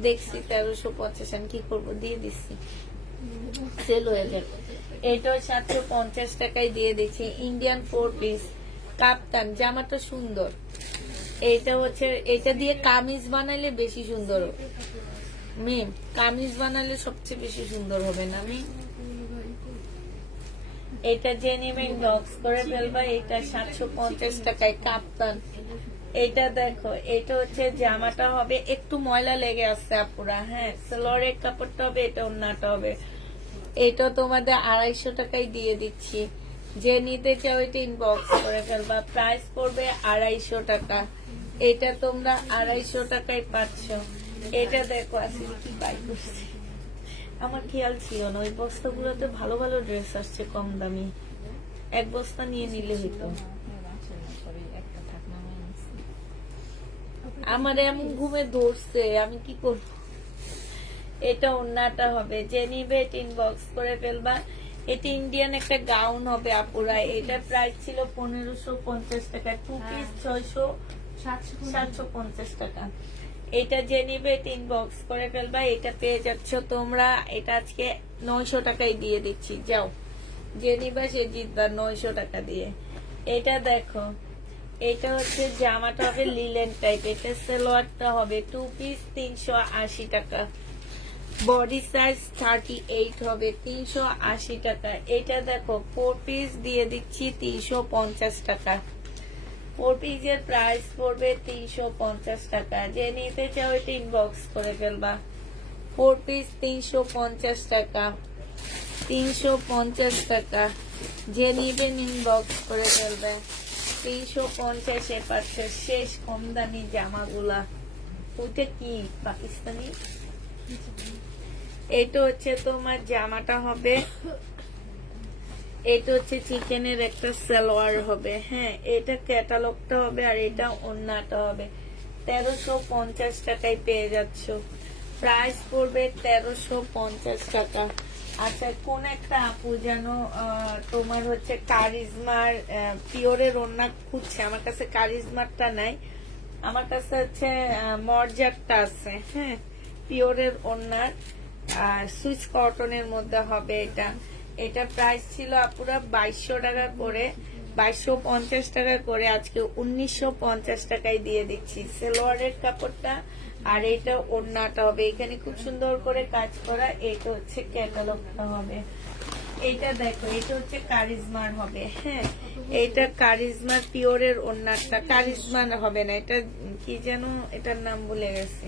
দেখছি 1350, আমি কি করবো, দিয়ে দিচ্ছি, সেল হয়ে যাবে। এটাও 750 টাকায় দিয়ে দিচ্ছি। ইন্ডিয়ান 4 পিস কাপ্তান, জামাটা সুন্দর। এটা হচ্ছে, এটা দিয়ে কামিজ বানাইলে বেশি সুন্দর হবে। মেম, কামিজ বানালে সবচেয়ে বেশি সুন্দর হবে না? আমি এটা যে নেবে ইনবক্স করে ফেলবা। এটা 750 টাকায় কাপ্তান। এটা দেখো, এটা হচ্ছে জামাটা হবে, একটু ময়লা লেগে আসছে আপুরা, হ্যাঁ, সালোয়ারের কাপড়টা হবে, এটা ওড়নাটা হবে। এটা তোমাদের 250 টাকায় দিয়ে দিচ্ছি। যে নিতে চাও এটা ইনবক্স করে ফেলবা। প্রাইস পড়বে 250 টাকা। এটা তোমরা 250 টাকায় পাচ্ছ। এটা দেখো, আসলে কি বাই করছে, আমার খেয়াল ছিল না। ওই বস্তাগুলোতে ভালো ভালো ড্রেস আসছে কম দামি, এক বস্তা নিয়ে নিলে হইতো। আমার এমন ঘুমে ধরছে, আমি কি করব? এটা ওড়নাটা হবে। যে নিবে ইনবক্স করে ফেলবা। এটা ইন্ডিয়ান একটা গাউন হবে আপুরা। এটা প্রাইস ছিল 1550 টাকা। 2 পিস 750 টাকা। এটা যে নিবে ইনবক্স করে ফেলবা। এটা পেয়ে যাচ্ছ তোমরা, এটা আজকে 900 টাকায় দিয়ে দিচ্ছি। যাও, যে নিবা সে জিতবা 900 টাকা দিয়ে। এটা দেখো, এটা হচ্ছে জামাটা হবে লিলেন টাইপ, এটা সালোয়ারটা হবে 2 পিস 380 টাকা। বডি সাইজ 38 হবে, 380 টাকা। এটা দেখো, 4 পিস দিয়ে দিচ্ছি 350 টাকা। 4 পিসের প্রাইস পড়বে 350 টাকা। যে নিতে চাও এটা ইনবক্স করে ফেলবা। 4 পিস 350 টাকা, 350 টাকা। যে নিবেন ইনবক্স করে ফেলবে। 350-এ পাচ্ছে শেষ কম দামি জামাগুলা। ওইটা কি পাকিস্তানি? এটা হচ্ছে তোমার জামাটা হবে, এটা হচ্ছে চিকেনের একটা সালোয়ার হবে, হ্যাঁ, এটা ক্যাটালগটা হবে, আর এটা ওড়নাটা হবে। 1350 টাকায় পেয়ে যাচ্ছ। প্রাইস পড়বে 1350 টাকা। আচ্ছা, কোন একটা আপু যেন তোমার হচ্ছে কারিজমার পিওরের ওড়না খুঁজছে। আমার কাছে কারিজমারটা নাই, আমার কাছে হচ্ছে মর্যাদটা আছে, হ্যাঁ, পিওরের ওড়নার সুইচ কটনের মধ্যে হবে। এটা এটা প্রাইস ছিল আপুরা 2200 টাকা করে, 2250 টাকা করে। আজকে 1950 টাকায় দিয়ে দিচ্ছি। সালোয়ারের কাপড়টা আর এটা ওড়নাটা হবে। এখানে খুব সুন্দর করে কাজ করা। এটা হচ্ছে ক্যাটালগটা হবে। এটা দেখো, এটা হচ্ছে কারিজমার হবে, হ্যাঁ, এটা কারিজমার পিওরের ওড়নাটা। কারিজমার হবে না, এটা কি যেন, এটার নাম ভুলে গেছি।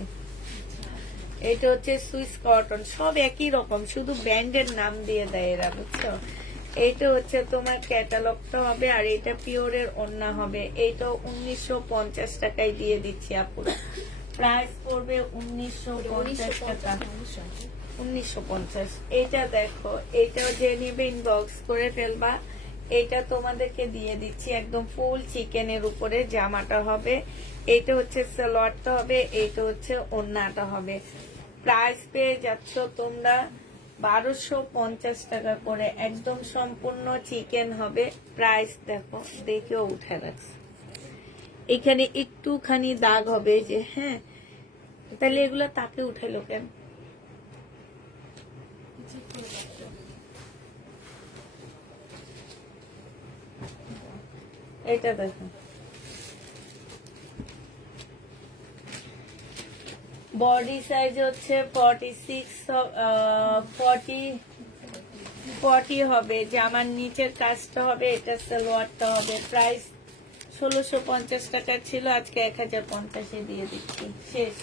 এটা হচ্ছে সুইস কটন, সব একই রকম, শুধু ব্র্যান্ডের নাম দিয়ে দেয় এরা, বুঝছো? এইটা হচ্ছে তোমার ক্যাটালগটা হবে, আর এটা পিওরের ওড়না হবে। এইটা 1950 টাকায় দিয়ে দিচ্ছি আপুরা। প্রাইস পড়বে 1950 টাকা। 1950। এটা দেখো, এটাও যে নিবে ইনবক্স করে ফেলবা। এটা তোমাদেরকে দিয়ে দিচ্ছি একদম ফুল চিকেনের উপরে জামাটা হবে। এটা হচ্ছে সালোয়ারটা হবে, এটা হচ্ছে ওড়নাটা হবে। প্রাইস পেয়ে যাচ্ছ তোমরা 1250 টাকা করে, একদম সম্পূর্ণ চিকেন হবে। প্রাইস দেখো, দেখেও উঠে রাখছে, এখানে একটুখানি দাগ হবে যে, হ্যাঁ তাহলে এগুলো তাকে উঠাইলো কেন? এটা দেখো, বডি সাইজ হচ্ছে 40 হবে। জামার নিচের কাজটা হবে, এটা সালোয়ারটা হবে। প্রাইস 1650 টাকা ছিল, আজকে 1050 দিয়ে দিচ্ছি। শেষ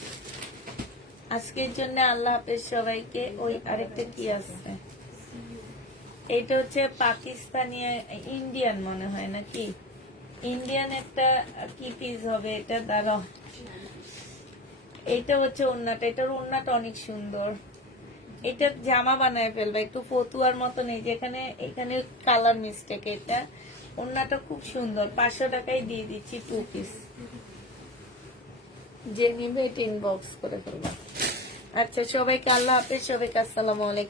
আজকের জন্য। আল্লাহ হাফেজ সবাইকে। ওই আরেকটা কি আছে, এটা হচ্ছে পাকিস্তানি ইন্ডিয়ান মনে হয় নাকি, ইন্ডিয়ান একটা কি পিস হবে এটা, দাঁড়াও। এটা হচ্ছে ওড়নাটা, এটার ওড়নাটা অনেক সুন্দর। এটা জামা বানায় ফেলবা একটু ফতুয়ার মতন, এই যেখানে এখানে কালার মিস্টেক। এটা ওড়নাটা খুব সুন্দর, 500 টাকায় দিয়ে দিচ্ছি 2 পিস। যে নিবে এটা ইনবক্স করে ফেলবা। আচ্ছা সবাইকে আল্লাহ হাফেজ, সবাইকে আসসালামু আলাইকুম।